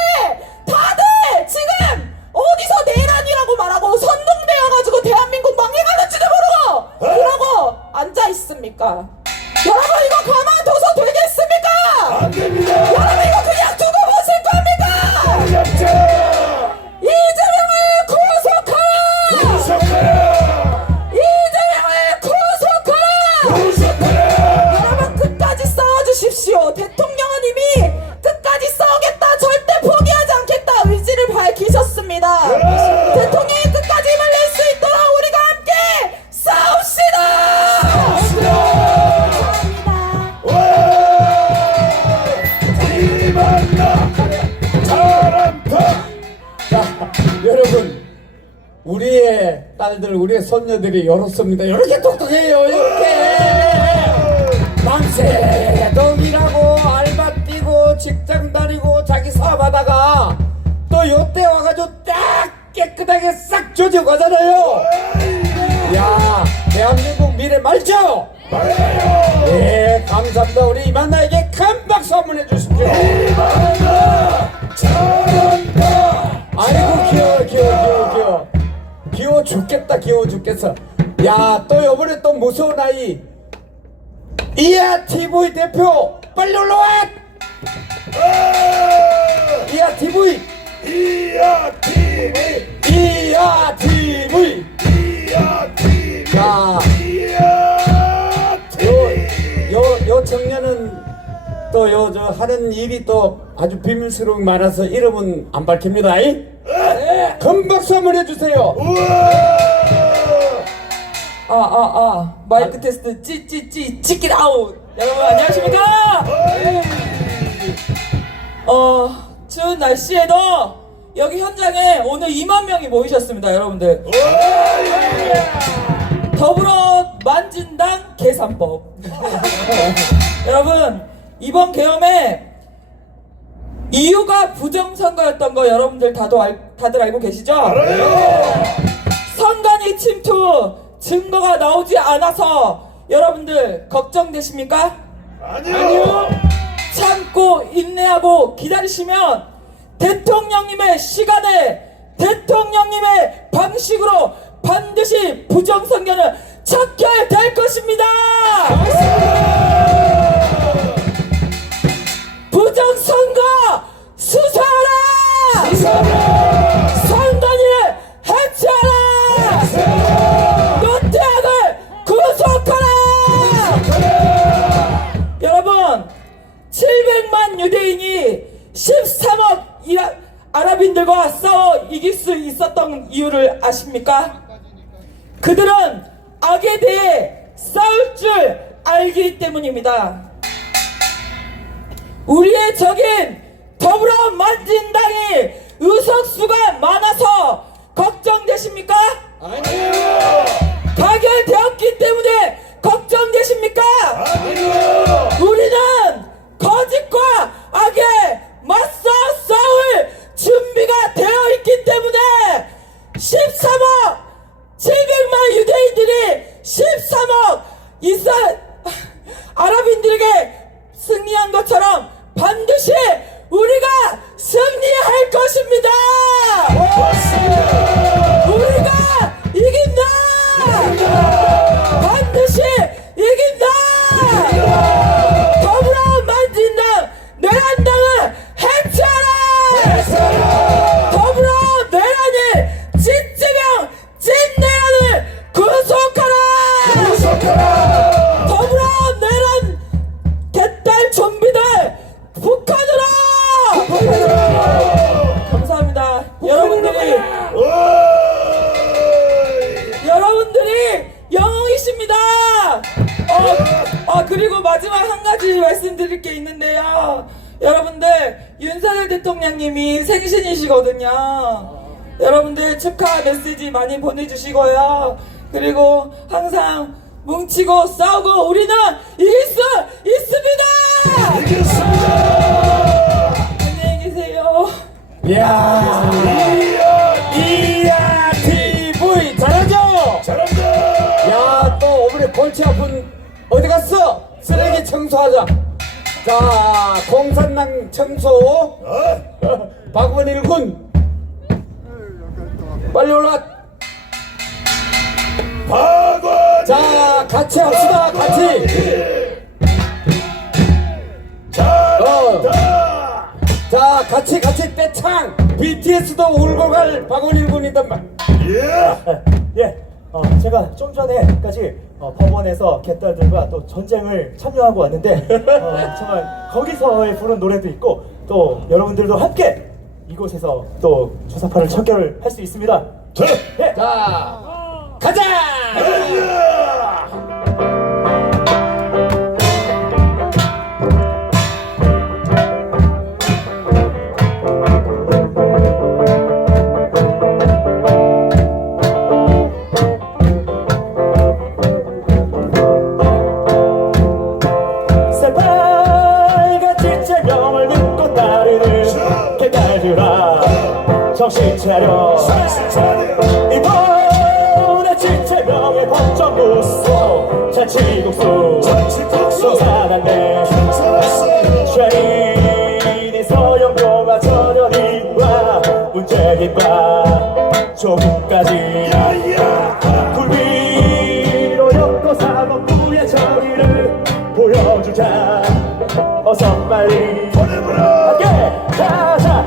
다들 지금 어디서 내란이라고 말하고 선동되어가지고 대한민국 망해가는지도 모르고 그러고 앉아 있습니까? 여러분 이거 가만둬서 되겠습니까? 안 됩니다. 여러분 이거 그냥 두고 보실 겁니까? 이재명을 구속하라! 이재명을 구속하라! 여러분 끝까지 싸워주십시오. 대통령은 이미 끝까지 싸우겠다, 절대 포기하지 않겠다 의지를 밝히셨습니다. 대통령이 끝까지 힘을 낼 수 있도록 우리가 함께 싸웁시다. 여러분, 우리의 딸들, 우리의 손녀들이 이렇습니다. 이렇게 똑똑해요. 이렇게 밤새도일하고 알바 뛰고 직장 다니고 자기 사업하다가 또 요때 와가지고 딱 깨끗하게 싹 조져가잖아요. 야, 대한민국 미래 맑죠? 네, 감사합니다. 우리 이만나에게 큰 박수 한번 해주십시오. 아이고 귀여워 죽겠다. 귀여워 죽겠어. 야, 또 요번에 또 무서운 아이 이하 TV 대표 빨리 올라와. 이하 TV 자, 요 청년은 또 요 저 하는 일이 또 아주 비밀스러운 게 많아서 이름은 안 밝힙니다. 큰 박수 한번 해주세요. 마이크 테스트 치킷 아웃. 여러분 안녕하십니까? 추운 날씨에도 여기 현장에 오늘 2만 명이 모이셨습니다, 여러분들. 더불어 만진당 계산법. 여러분 이번 계엄에 이유가 부정선거였던 거 여러분들 다들 알고 계시죠? 선관위 침투 증거가 나오지 않아서 여러분들 걱정되십니까? 아니요. 참고 인내하고 기다리시면 대통령님의 시간에 대통령님의 방식으로 반드시 부정선거는 척결될 것입니다. 부정선거 수사하라! 선관위를 해체하라! 노태악을 구속하라! 여러분 700만 유대인이 13억 아랍인들과 싸워 이길 수 있었던 이유를 아십니까? 그들은 악에 대해 싸울 줄 알기 때문입니다. 우리의 적인 더불어 만진당이 의석수가 많아서 걱정되십니까? 아니요. 가결되었기 때문에 걱정되십니까? 아니요. 우리는 거짓과 악에 맞서 싸울 준비가 되어 있기 때문에 13억 700만 유대인들이 13억 아랍인들에게 승리한 것처럼 반드시 우리가 승리할 것입니다. 우리가 이긴다. 반드시 이긴다. 더불어 만진당 내란당을 해체하라. 더불어 내란이 진재명 진내란을 구속하라. 더불어 내란 개딸 좀비들 북한으로. 감사합니다. 여러분들이 영웅이십니다. 그리고 마지막 한 가지 말씀드릴 게 있는데요. 여러분들 윤석열 대통령님이 생신이시거든요. 여러분들 축하 메시지 많이 보내주시고요. 그리고 항상 뭉치고 싸우고 우리는 이길 수 있습니다. 안녕히 계세요. 이야 TV 잘하죠? 야, 또 오늘의 골치 아픈 어디 갔어? 쓰레기 청소하자. 자, 공산당 청소. 박원일 군 빨리 올라. 자, 같이 합시다. 같이. 자, 같이 떼창. BTS도 울고 갈 박원일 군이단 말. 예, 제가 좀 전에까지 법원에서 개딸들과 또 전쟁을 참여하고 왔는데 정말 거기서 부른 노래도 있고 또 여러분들도 함께 이곳에서 또 조사파를 척결을 할 수 있습니다. 네. 자, 가자. 새빨간 지체명을 믿고 따르는 개딸들아 정신 차려. 이번에 지체명의 법정구속 잔치국수 성사났네. 죄인이 서영도가 전현인과 문재인과 조국까지 굴비로 엮고 사법부의 정의를 보여주자. 어서 빨리 함께 가자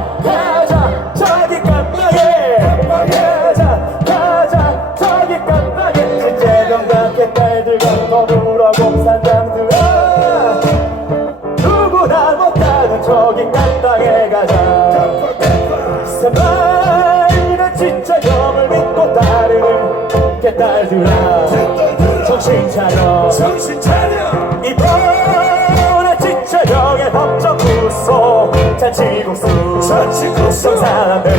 저기 깜빡에 가자 저기 깜빡에 진재정당 개딸들과 더불어 공산당들아 누구나 못하는 저기 깜빡에 가자. 새빨간 진짜념을 믿고 따르는 개딸들아 정신 차려. 이번에 진짜령의 법정구속 잔치국수 성사람들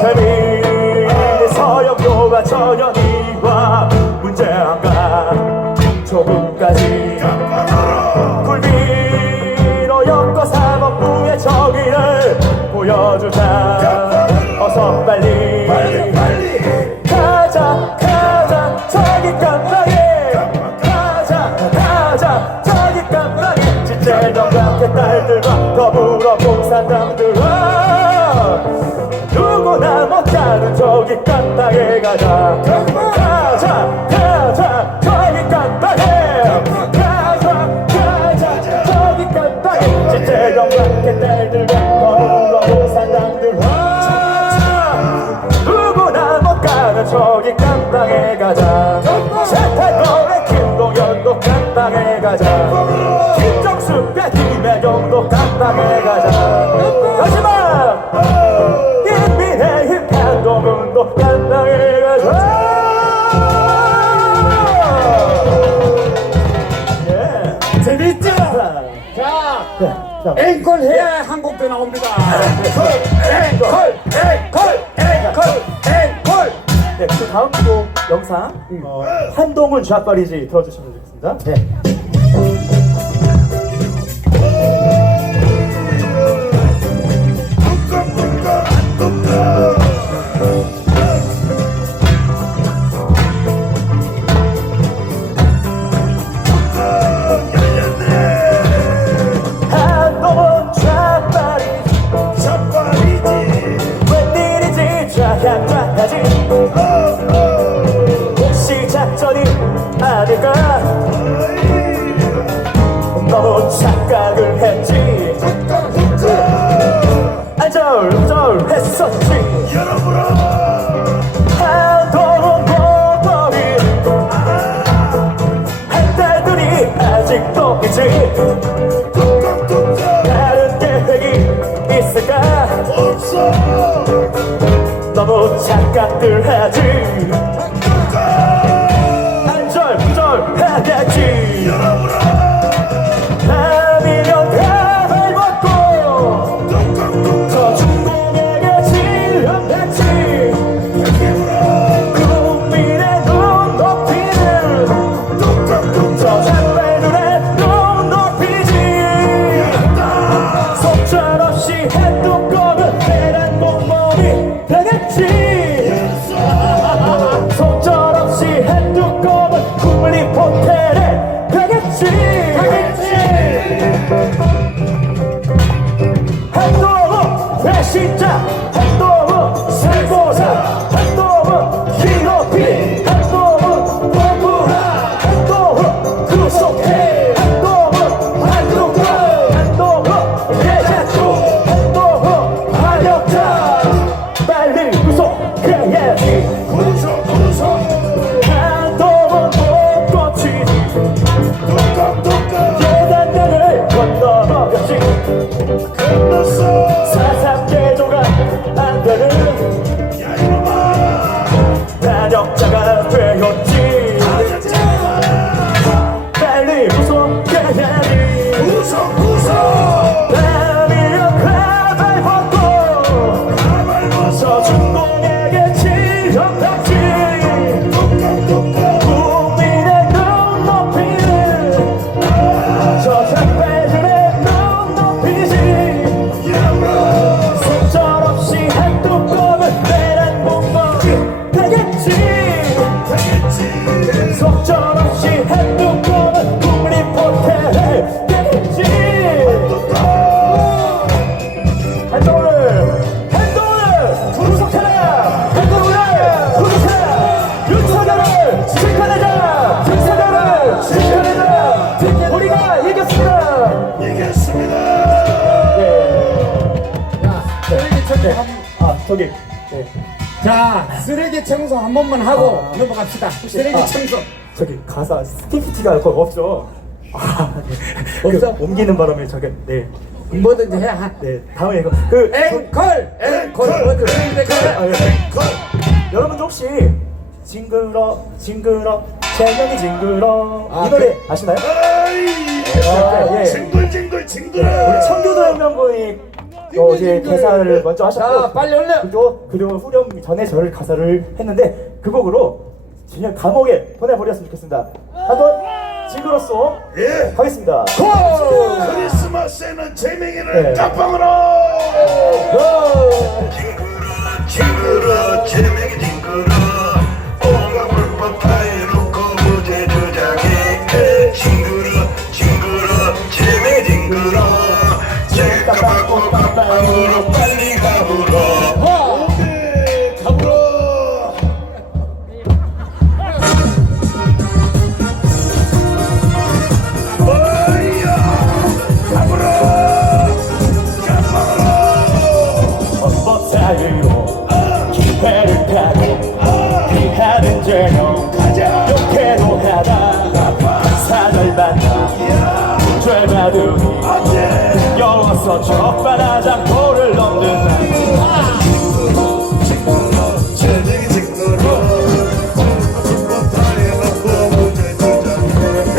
최민희 서영도가 전현희와 문재인과 조국까지 굴비로 엮고 사법부의 정의를 보여주자. 어서 빨리 가자 저기 깜빡에 가자 저기 깜빡에 진재정당 개딸들과 더불어 공산당들아 누구나 못하는 저기 깜빡에 가자 저기 깜빡에 가자 저기 깜빡에 진재정당 개딸들과 더불어 공산당들아 누구나 못 가는 저기 깜빡에 가자. 세태도의 김동연도 깜빡에 가자. 김정수 김혜경도 깜빡에 가자. 마지막 김민혜희 한동훈도 깜빡에 가자. 예, 재밌죠? 자, 앵콜 해야 한국도 나옵니다. 앵콜. 네, 그 다음 또 영상 한동훈 좌파리지 들어주시면 되겠습니다. 네. 한동훈 좌파리지 웬일이지 좌향좌하지 혹시 작전이 아닐까 너무 착각을 했지 안절부절했었지 한동훈 모더리 한달들이 아직도 있지 다른 계획이 있을까 너무 착각들 하지 안절부절하겠지 아니면 가발 벗고 저 중공에게 실현했지 국민의 눈 높이는 저 잔발들의 눈 높이지 속절없이 했던 거는 대란 공범이 되겠지 속절없이 했던 거는 진짜 한동훈 살고자 한동훈 기록비 한동훈 범부라 한동훈 구속해 한동훈 한동훈 한동훈 예자주 한동훈 반역자 빨리 구속해야지 구속 한동훈 벚꽃이 예단단을 건너버렸지 사상제도가 안 되는 반역자가 되었지 빨리 구속해야지 남이여 가발 벗고 저중공에게 지적하지 국민의 눈높이는 저 장배들의 눈높이지 속절없이 한두 번은 내란 공범이 되겠지 속절없이 한두 번은 국립호텔에 되겠지 한동훈을 구속해라 한동훈을 구속해라 윤석열을 징계내자 윤석열을 징계내자 우리가 이겼습니다 쓰레기 청소 저기 네. 자, 쓰레기 청소 한 번만 하고 넘어갑시다. 쓰레기 청소. 저기 가사 스티피티가 거의 없죠. 네. 없어? 옮기는 바람에 저게 네. 뭐든지 해. 네 다음에 이거 앵콜 뭐든 여러분들 혹시 징그러 세명이 징그러 이 노래 아시나요? 예. 징글징글 우리 청교도 혁명군이 이제 대사를 먼저 자, 하셨고 빨리 올려. 그리고 후렴 전에 저를 가사를 했는데 그 곡으로 그냥 감옥에 보내버렸으면 좋겠습니다. 한번 징그러송 하겠습니다. 크리스마스에는 재명이를 네. 깜빵으로 징그러 재명이 징그러 온갖 불법 다 해놓고 무죄 주장해 징그러 재명이 징그러 죄값 받고 깜빵으로 빨리 가불어 헌법 사유로 기회를 타고 피하는 죄는 욕해도 하다 사절받다 죄 받으니 영어서 적반하장 도를 넘는다 재명이 징그러 불법 다 해놓고 무죄 주장해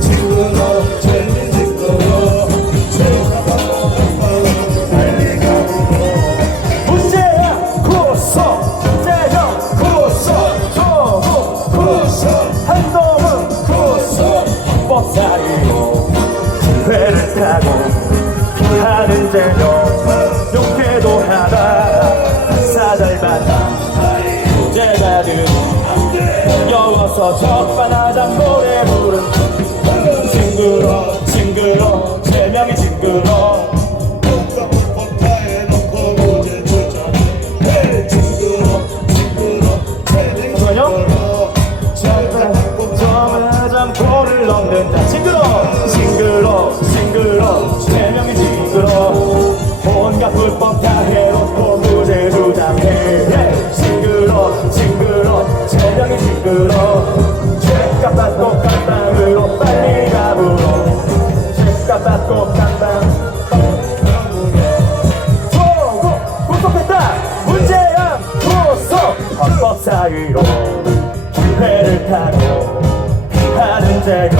징그러 재명이 징그러 죄값 받고 깜빵으로 빨리 가불어 문제야 구속 문제야 구속 조국 구속 한동훈 구속 헌법 사유로 기회를 타고 피하는 죄는 욕해도 하다 사절받다 무죄 받으니 영어서 적반하장 노래 부른 징그러 제명이 징그러 불법 다 해놓고 무죄 주장해 징그러 재명이 잠깐만요. 적반하장 도를 넘는다 징그러 제명이 징그러 온갖 불법 다 해놓고 무죄 주장해 징그러 제명이 징그러 죄값 받고 깜빵으로 빨리 가불어 죄값 받고 깜빵 구속했다 문제야 구속 헌법 사유로 기회를 타고 피하는 죄는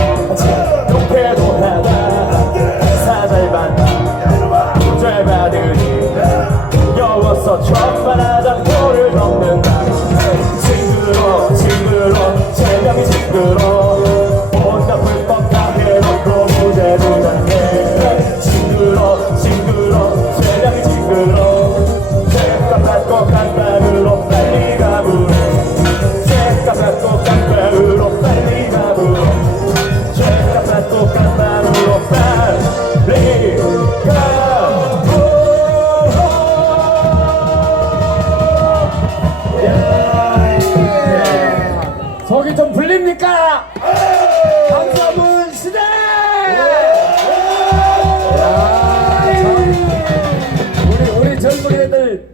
욕해도 하다 사절받다 죄 받으니 영어서 적반하장 도를 넘는다 징그러 제명이 징그러 온갖 불법 다 해놓고 무죄 주장해 징그러 제명이 징그러 죄값 받고 깜빵으로 빨리 가불어 죄값 받고 깜빵으로 빨리 가불어 죄값 받고 깜빵으로 빨리 가불어 한번 불립니까? 강사문 시대! 우리 젊은 애들,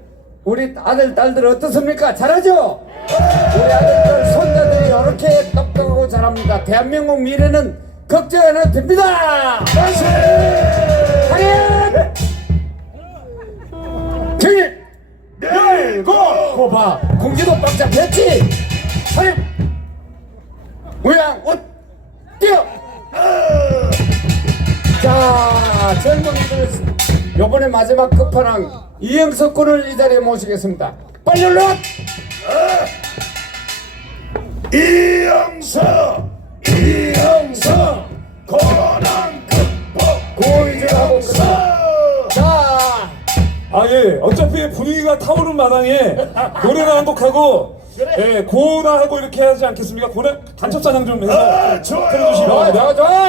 우리 아들, 딸들 어떻습니까? 잘하죠? 우리 아들들, 손자들이 이렇게 똑똑하고 잘합니다. 대한민국 미래는 걱정 안 해도 됩니다! 화이팅! 경일! 고봐! 공기도 빡짝 했지? 차림! 우양 옷! 뛰어! 자, 젊은이들 요번에 마지막 끝판왕 이영석 군을 이 자리에 모시겠습니다. 빨리 올라와! 이영석 고난 극복 고의주하고 자, 예. 어차피 분위기가 타오른 마당에 노래나 한 곡하고, 예, 고나하고 이렇게 하지 않겠습니까? 고나 간첩사냥 좀 해서 들어주시기 바랍니다. 좋아!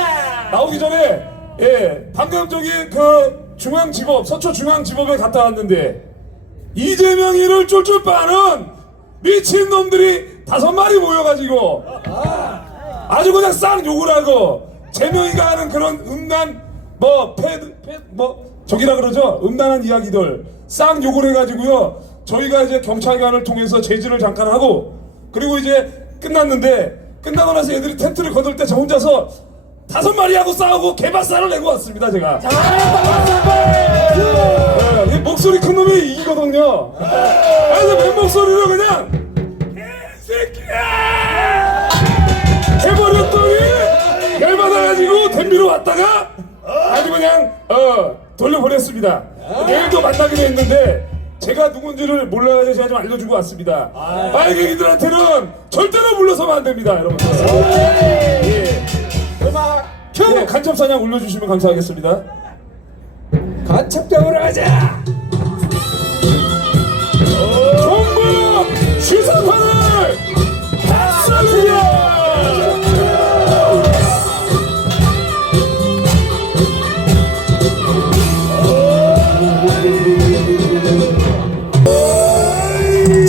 나오기 전에, 예, 방금 저기 그 중앙지법, 서초중앙지법에 갔다 왔는데, 이재명이를 쫄쫄 빠는 미친놈들이 5마리 모여가지고, 아주 그냥 싹 욕을 하고, 재명이가 하는 그런 음란, 저기라 그러죠? 음란한 이야기들 싹 욕을 해가지고요. 저희가 이제 경찰관을 통해서 제지를 잠깐 하고, 그리고 이제 끝났는데, 끝나고 나서 애들이 텐트를 거둘 때 저 혼자서 5마리하고 싸우고 개밥살을 내고 왔습니다, 제가. 네, 목소리 큰 놈이 이기거든요. 그래서 맨 목소리로 그냥 개새끼야 해버렸더니 열받아가지고 댐비로 왔다가 아주 그냥 돌려보냈습니다. 내일도 만나기로 했는데 제가 누군지를 몰라가지고 제가 좀 알려주고 왔습니다. 빨갱이들한테는 절대로 물러서면 안 됩니다, 여러분. 예. 음악 네, 간첩사냥 올려주시면 감사하겠습니다. 간첩적으로 하자! 종북 시사판을 박살내자!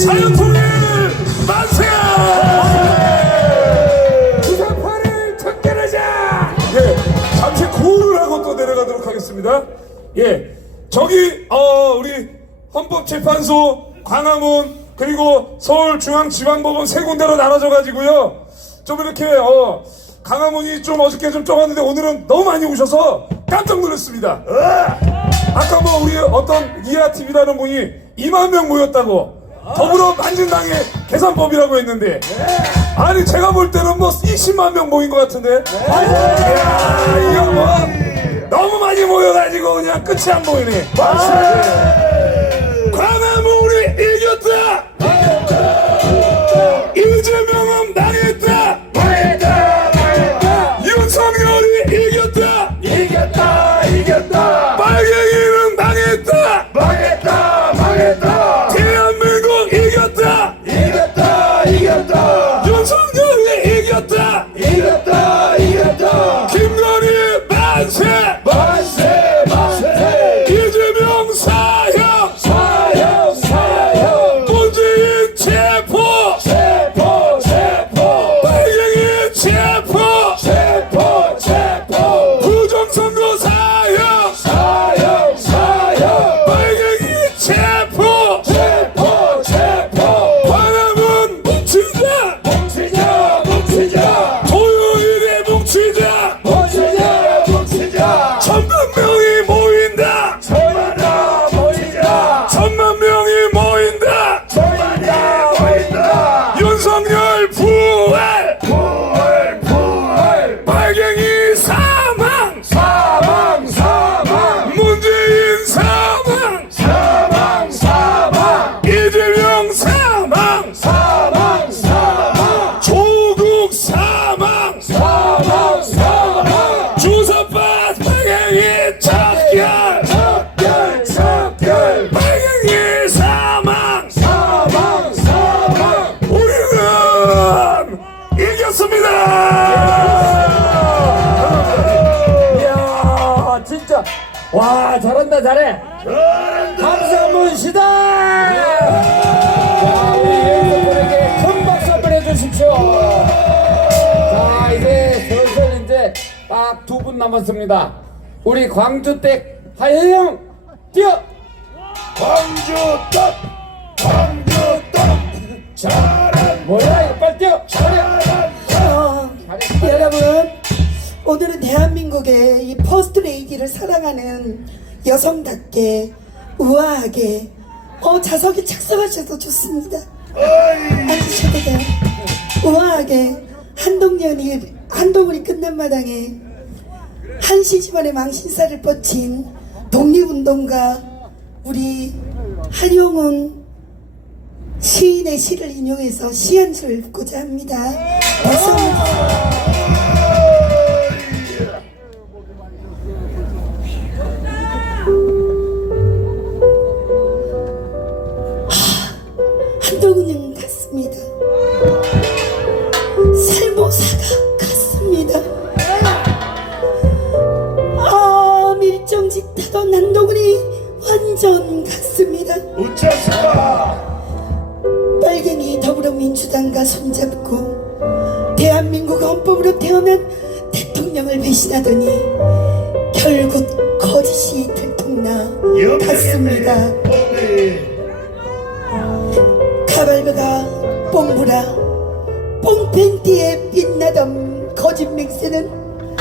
자연통일 만세! 시사판을 척결하자! 예, 잠시 구호를 하고 또 내려가도록 하겠습니다. 예, 저기 우리 헌법재판소, 광화문, 그리고 서울중앙지방법원 3군데로 나눠져 가지고요. 좀 이렇게 광화문이 좀 어저께 좀 적었는데 오늘은 너무 많이 오셔서 깜짝 놀랐습니다. 아까 우리 어떤 이하TV라는 분이 2만 명 모였다고, 더불어 만진당의 계산법이라고 했는데, 아니 제가 볼 때는 20만 명 모인 것 같은데. 이야, 이거 너무 많이 모여가지고 그냥 끝이 안 보이네. 광화문이 이겼다. 이재명은 당했다. 윤석열이 이겼다. 빨갱이는 당했다. 대한민국 이겼다. 윤석열이 이겼다. 김건희 만세. 이재명 사형. 문재인 체포. 빨갱이 체포. 부정선거 사형. 빨갱이 체포. 광화문 뭉치자. 토요일에 뭉치자. 1,000만 명이 모인다. 1,000만 명이 모인다. 윤석열 부활. 빨갱이 사망. 문재인 사망. 이재명 사망. 조국 사망. 주사파 빨갱이 척결. 빨갱이 사망. 우리는 이겼습니다. 이야, 진짜 와, 잘한다, 잘해. 감사문 시대. 자, 우리 예수님에게 큰 박수 한번 해주십시오. 분 남았습니다. 우리 광주댁 하혜영 뛰어. 광주 떡 잘한 뭐야 이거 빨리 뛰어. 여러분, 오늘은 대한민국의 이 퍼스트 레이디를 사랑하는 여성답게 우아하게 좌석에 착석하셔도 좋습니다. 앉으셔도 돼요. 우아하게 한동훈이 끝난 마당에 한시 집안의 망신살을 뻗친 독립운동가 우리 한용운 시인의 시를 인용해서 시 한 줄 읽고자 합니다. 박수 한번 한동훈은 같습니다. 살모사가 같습니다. 밀정직 타던 한동훈이 완전 같습니다. 우차스가 빨갱이 더불어민주당과 손잡고 대한민국 헌법으로 태어난 대통령을 배신하더니 결국 거짓이 들통나 갔습니다. 가발브가 뽕부라 뽕팬티에 빛나던 거짓 맹세는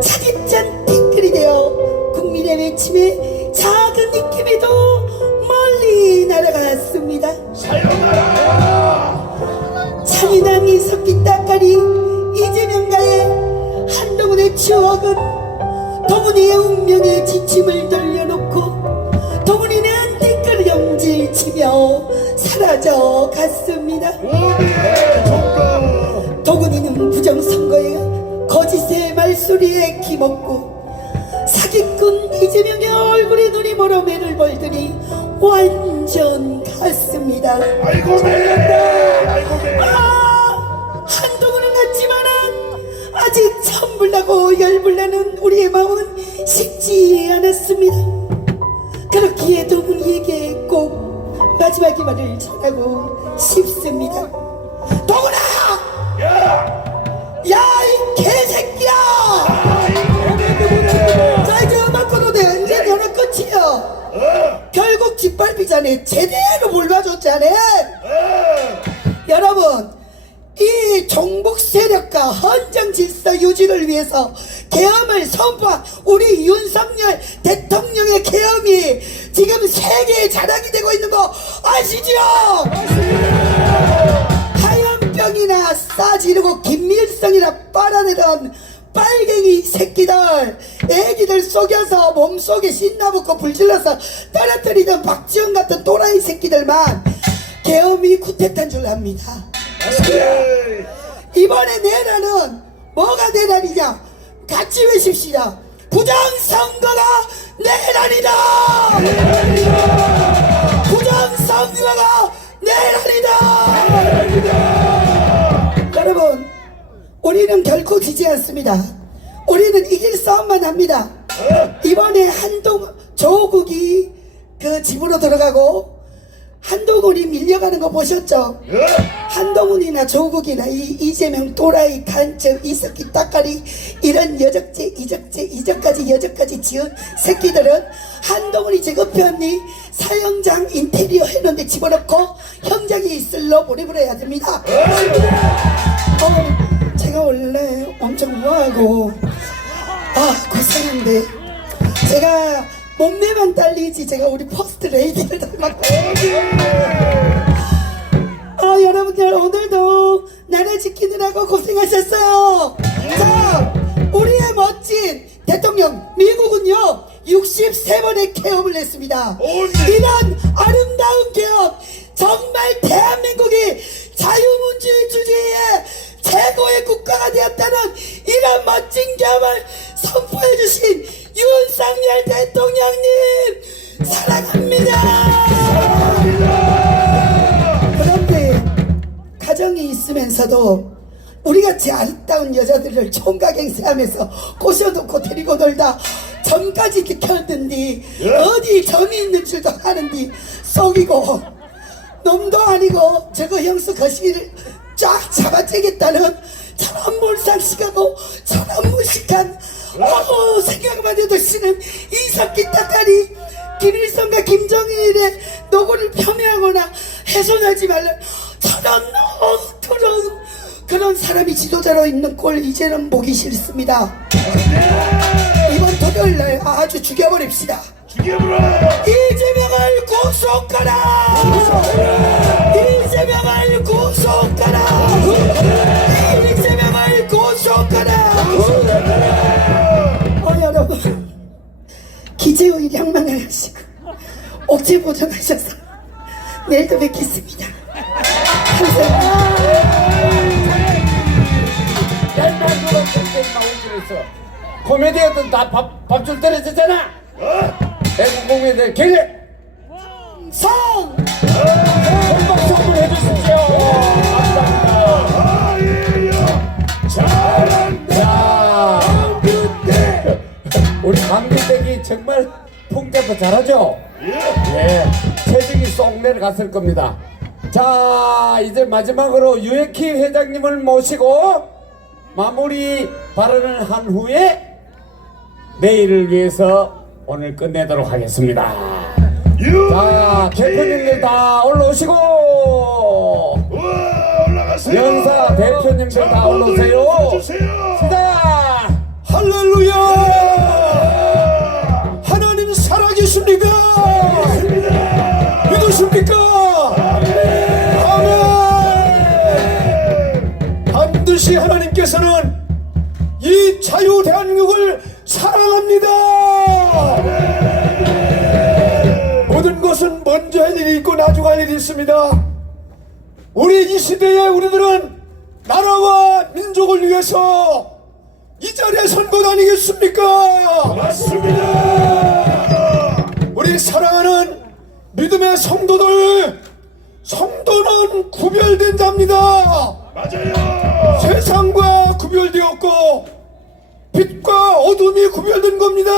차디찬 댓글이 되어 국민의 외침에 작은 느낌에도 멀리 날아갔습니다. 잔인함이 섞인 따까리 이재명과의 한동훈의 추억은 동훈이의 운명의 지침을 돌려놓고 동훈이는 댓글 영질치며 사라져 갔습니다. 동훈이는 부정선거에 거짓의 말소리에 기먹고 사기꾼 이재명의 얼굴에 눈이 멀어 매를 벌더니 완전 같습니다. 한동훈은 같지만은 아직 천불나고 열불나는 우리의 마음은 식지 않았습니다. 그렇기에 동훈이에게 꼭 마지막의 말을 전하고 싶습니다. 동훈아! 야 이 개새끼야! 자 이제 음악 끊어도 돼. 이제 너는 끝이야. 결국 짓밟기 전에 제대로 몰아줬잖아. 여러분, 이 종북 세력과 헌정 질서 유지를 위해서 계엄을 선포한 우리 윤석열 대통령의 계엄이 지금 세계의 자랑이 되고 있는 거 아시죠? 하얀병이나 싸지르고 김일성이나 빨아내던 빨갱이 새끼들, 애기들 속여서 몸속에 신나붙고 불질러서 떨어뜨리던 박지원 같은 또라이 새끼들만 계엄이 쿠데타인 줄 압니다. 이번에 내란은 뭐가 내란이냐? 같이 외칩시다. 부정선거가 내란이다! 부정선거가 내란이다! 여러분, 우리는 결코 지지 않습니다. 우리는 이길 싸움만 합니다. 이번에 조국이 그 집으로 들어가고 한동훈이 밀려가는 거 보셨죠? 한동훈이나 조국이나 이재명 또라이 간첩 이석기 따까리 이런 이적까지 여적까지 지은 새끼들은 한동훈이 제급편이 사형장 인테리어 해놓은데 집어넣고 형장이 있을로 보내버려야 됩니다. 제가 원래 엄청 우아하고 고생한데 제가 몸매만 딸리지 제가 우리 퍼스트 레이디를 닮았거든요. 여러분들 오늘도 나라 지키느라고 고생하셨어요. 자, 우리의 멋진 대통령 미국은요 63번의 계엄을 냈습니다. 이런 아름다운 계엄, 정말 대한민국이 자유민주주의 주제의 최고의 국가가 되었다는 이런 멋진 계엄을 선포해 주신 윤석열 대통령님 사랑합니다. 그런데 가정이 있으면서도 우리같이 아리따운 여자들을 총각행세하면서 꼬셔놓고 데리고 놀다 점까지 지켰는디 어디 점이 있는 줄도 아는디 속이고 놈도 아니고 저거 형수 거시기를 쫙 잡아채겠다는 저런 몰상식하고 저런 무식한 생각만 해도 씨는 이석기 따까리 김일성과 김정일의 노고를 폄훼하거나 훼손하지 말라. 저런 그런 사람이 지도자로 있는 꼴 이제는 보기 싫습니다. 이번 토요일날 아주 죽여버립시다. 이재명을 구속하라. 이재명을 구속하라. 이재명을 구속하라. 여러분, 기재의 양만을 하시고 옥체 보존하셔서 내일도 뵙겠습니다. 감사합니다. 옛날 누가 땡땡 나오기로 했어. 코미디언들 다 밥줄 때려줬잖아. 애국 공연들 기획 성! 박수 한번 해주십시오. 감사합니다. 자, 우리 강규택이 정말 통제도 잘하죠? 예. 체중이 쏙 내려갔을 겁니다. 자, 이제 마지막으로 유해키 회장님을 모시고 마무리 발언을 한 후에 내일을 위해서 오늘 끝내도록 하겠습니다. 자, 대표님들 다 올라오시고, 연사 대표님들 다 올라오세요. 시작! 할렐루야! 하나님 살아계십니까? 믿으십니까? 아멘! 반드시 하나님께서는 이 자유 대한민국을 사랑합니다. 모든 것은 먼저 할 일이 있고 나중 할 일이 있습니다. 우리 이 시대에 우리들은 나라와 민족을 위해서 이 자리에 선 것 아니겠습니까? 맞습니다. 우리 사랑하는 믿음의 성도들, 성도는 구별된 자입니다. 맞아요. 세상과 구별되었고 빛과 어둠이 구별된 겁니다.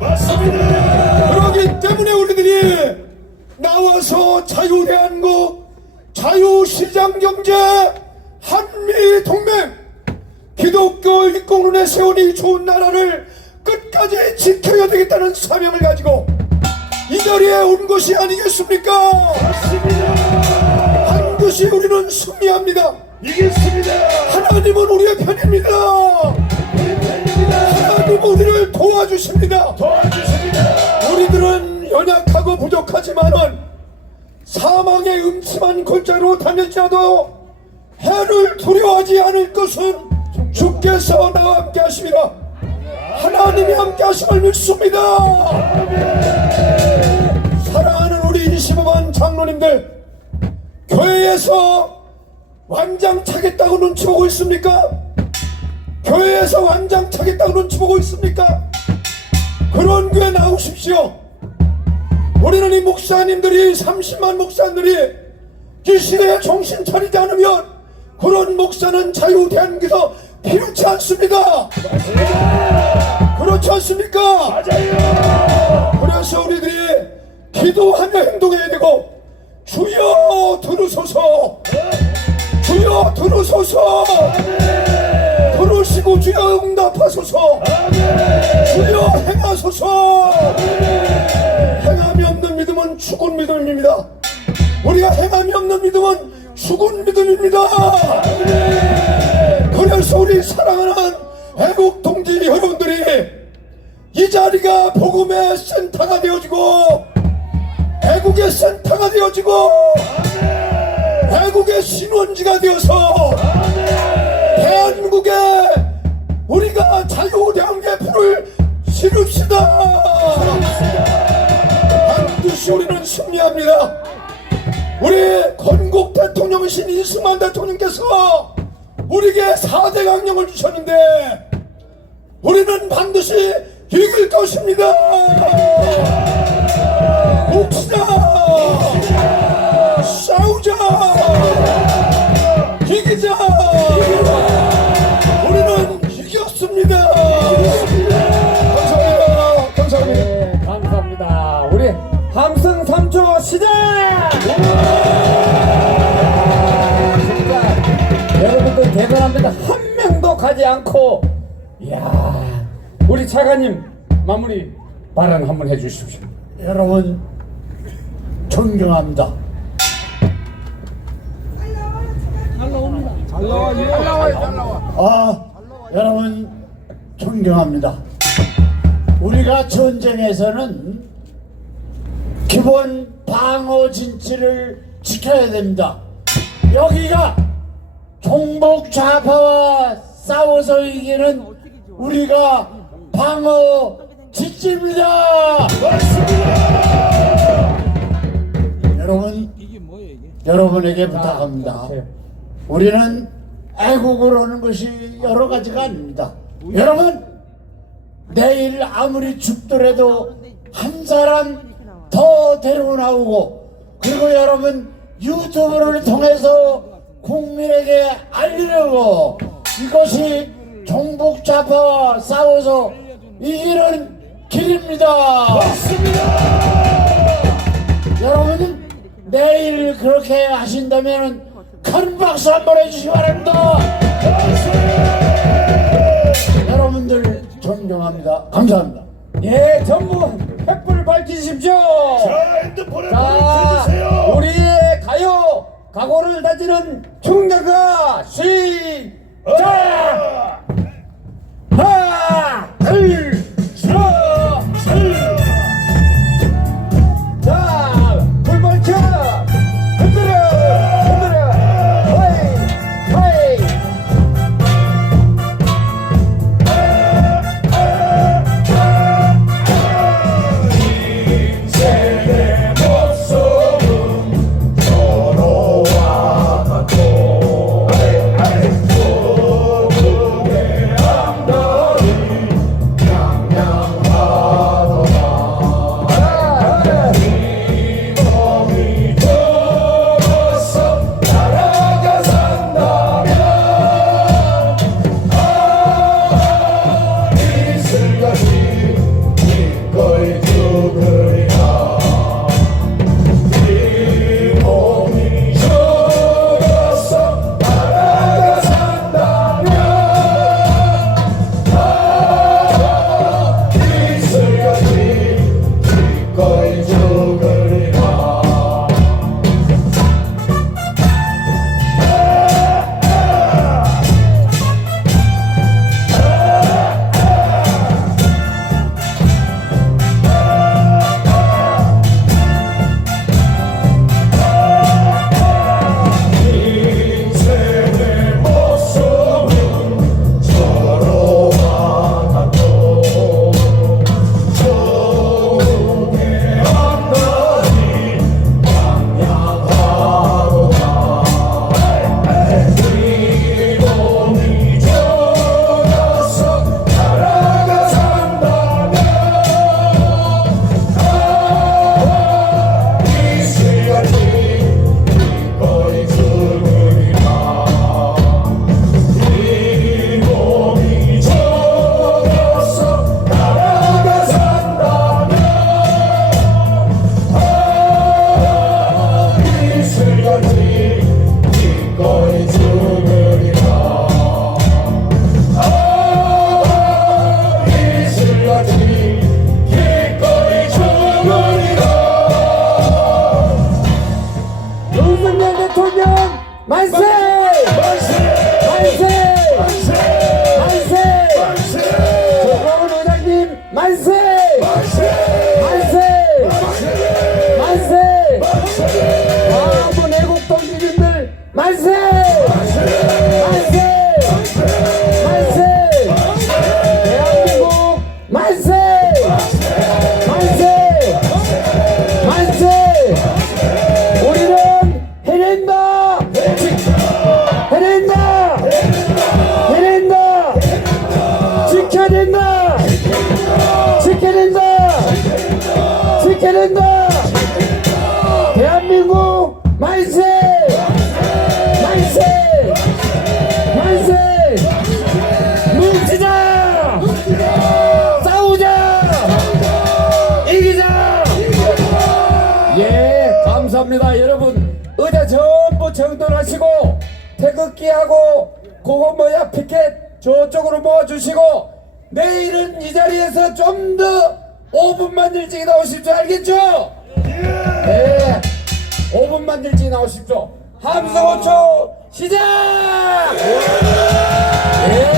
맞습니다. 그렇기 때문에 우리들이 나와서 자유대한국, 자유시장경제, 한미동맹, 기독교 일공론에 세운 이 좋은 나라를 끝까지 지켜야 되겠다는 사명을 가지고 이 자리에 온 것이 아니겠습니까? 맞습니다. 반드시 우리는 승리합니다. 이겼습니다. 하나님은 우리의 편입니다. 하나님 우리를 도와주십니다. 우리들은 연약하고 부족하지만은 사망의 음침한 골짜기로 다닐지라도 해를 두려워하지 않을 것은 주께서 나와 함께 하십니다. 하나님이 함께 하심을 믿습니다. 사랑하는 우리 25만 장로님들, 교회에서 완장 차겠다고 눈치 보고 있습니까? 교회에서 완장 차겠다고 눈치 보고 있습니까? 그런 교회 나오십시오. 우리는 이 목사님들이 30만 목사님들이 이 시대에 정신 차리지 않으면 그런 목사는 자유대한민국에서 필요치 않습니다. 맞습니다. 그렇지 않습니까? 맞아요. 그래서 우리들이 기도하며 행동해야 되고, 주여 들으소서, 주여 들으소서, 들으시고 주여 응답하소서, 주여 행하소서. 행함이 없는 믿음은 죽은 믿음입니다. 우리가 행함이 없는 믿음은 죽은 믿음입니다. 그래서 우리 사랑하는 애국 동지 여러분들이 이 자리가 복음의 센터가 되어지고, 애국의 센터가 되어지고, 애국의 신원지가 되어서 대한민국에 우리가 자유대한민국의 불을 지릅시다. 반드시 우리는 승리합니다. 우리 건국 대통령이신 이승만 대통령께서 우리에게 4대 강령을 주셨는데 우리는 반드시 이길 것입니다. 봅시다. 싸우자. 이기자. 우리는 이겼습니다. 감사합니다. 감사합니다. 네, 감사합니다. 우리 함성 3초 시작! 진짜 여러분들 대단합니다. 한 명도 가지 않고, 이야, 우리 차관님 마무리 발언 한번 해주십시오. 여러분 존경합니다. 여러분 존경합니다. 우리가 전쟁에서는 기본 방어 진치를 지켜야 됩니다. 여기가 종북 좌파와 싸워서 이기는 우리가 방어 진치입니다. 여러분에게 부탁합니다. 우리는 애국을 하는 것이 여러 가지가 아닙니다. 여러분, 내일 아무리 춥더라도 한 사람 더 데리고 나오고, 그리고 여러분 유튜브를 통해서 국민에게 알리려고, 이것이 종북 좌파와 싸워서 이기는 길입니다. 여러분 내일 그렇게 하신다면 큰 박수 한번 해주시기 바랍니다. 여러분들 존경합니다. 감사합니다. 예, 전부 횃불을 밝히십시오. 자, 핸드폰에 보내주세요. 우리의 가요 각오를 다지는 충격가 시작. 하나, 둘, 셋. 자, 불 밝혀. 흔들어, 흔들어. 하이, 하이. 인생의 목숨은 서로와 같고 조국의 암달이 양양하도다. 이 몸이 죽어서 나라가 산다면 이슬같이 이걸 죽으리라. 이 몸이 죽어서 나라가 산다면 이슬같이 이걸 죽으리라. 인생의 목숨은 서로와 같고 조국의 앞날이 양양하도다. 이 몸이 죽어서 나라가 산다면 이슬같이 이거이 죽으리라. 이 몸이 죽어서 나라가 산다면 이슬같이 이거이 죽으리라. 이슬같이 기꺼이 죽으리라. 윤석열 대통령 만세! 만세! 만세! 만세! 만세! 조광훈 의장님 만세! 만세! 만세! 만세! 광화문 애국 동지님들 만세! 만세! 만세! 대한민국 만세! 만세! 만세! 우리는 해낸다! 해낸다! 해낸다! 지켜낸다! 지켜낸다! 지켜낸다! 대한민국 만세! 만세! 만세! 뭉치자! 싸우자! 이기자! 예, 감사합니다. 여러분, 의자 전부 정돈하시고 태극기하고 그거 뭐야 피켓 저쪽으로 모아주시고 내일은 이 자리에서 좀 더 5분만 일찍 나오십시오. 알겠죠? 네. 5분만 일찍 나오십시오. 함성 5초 시작! 예.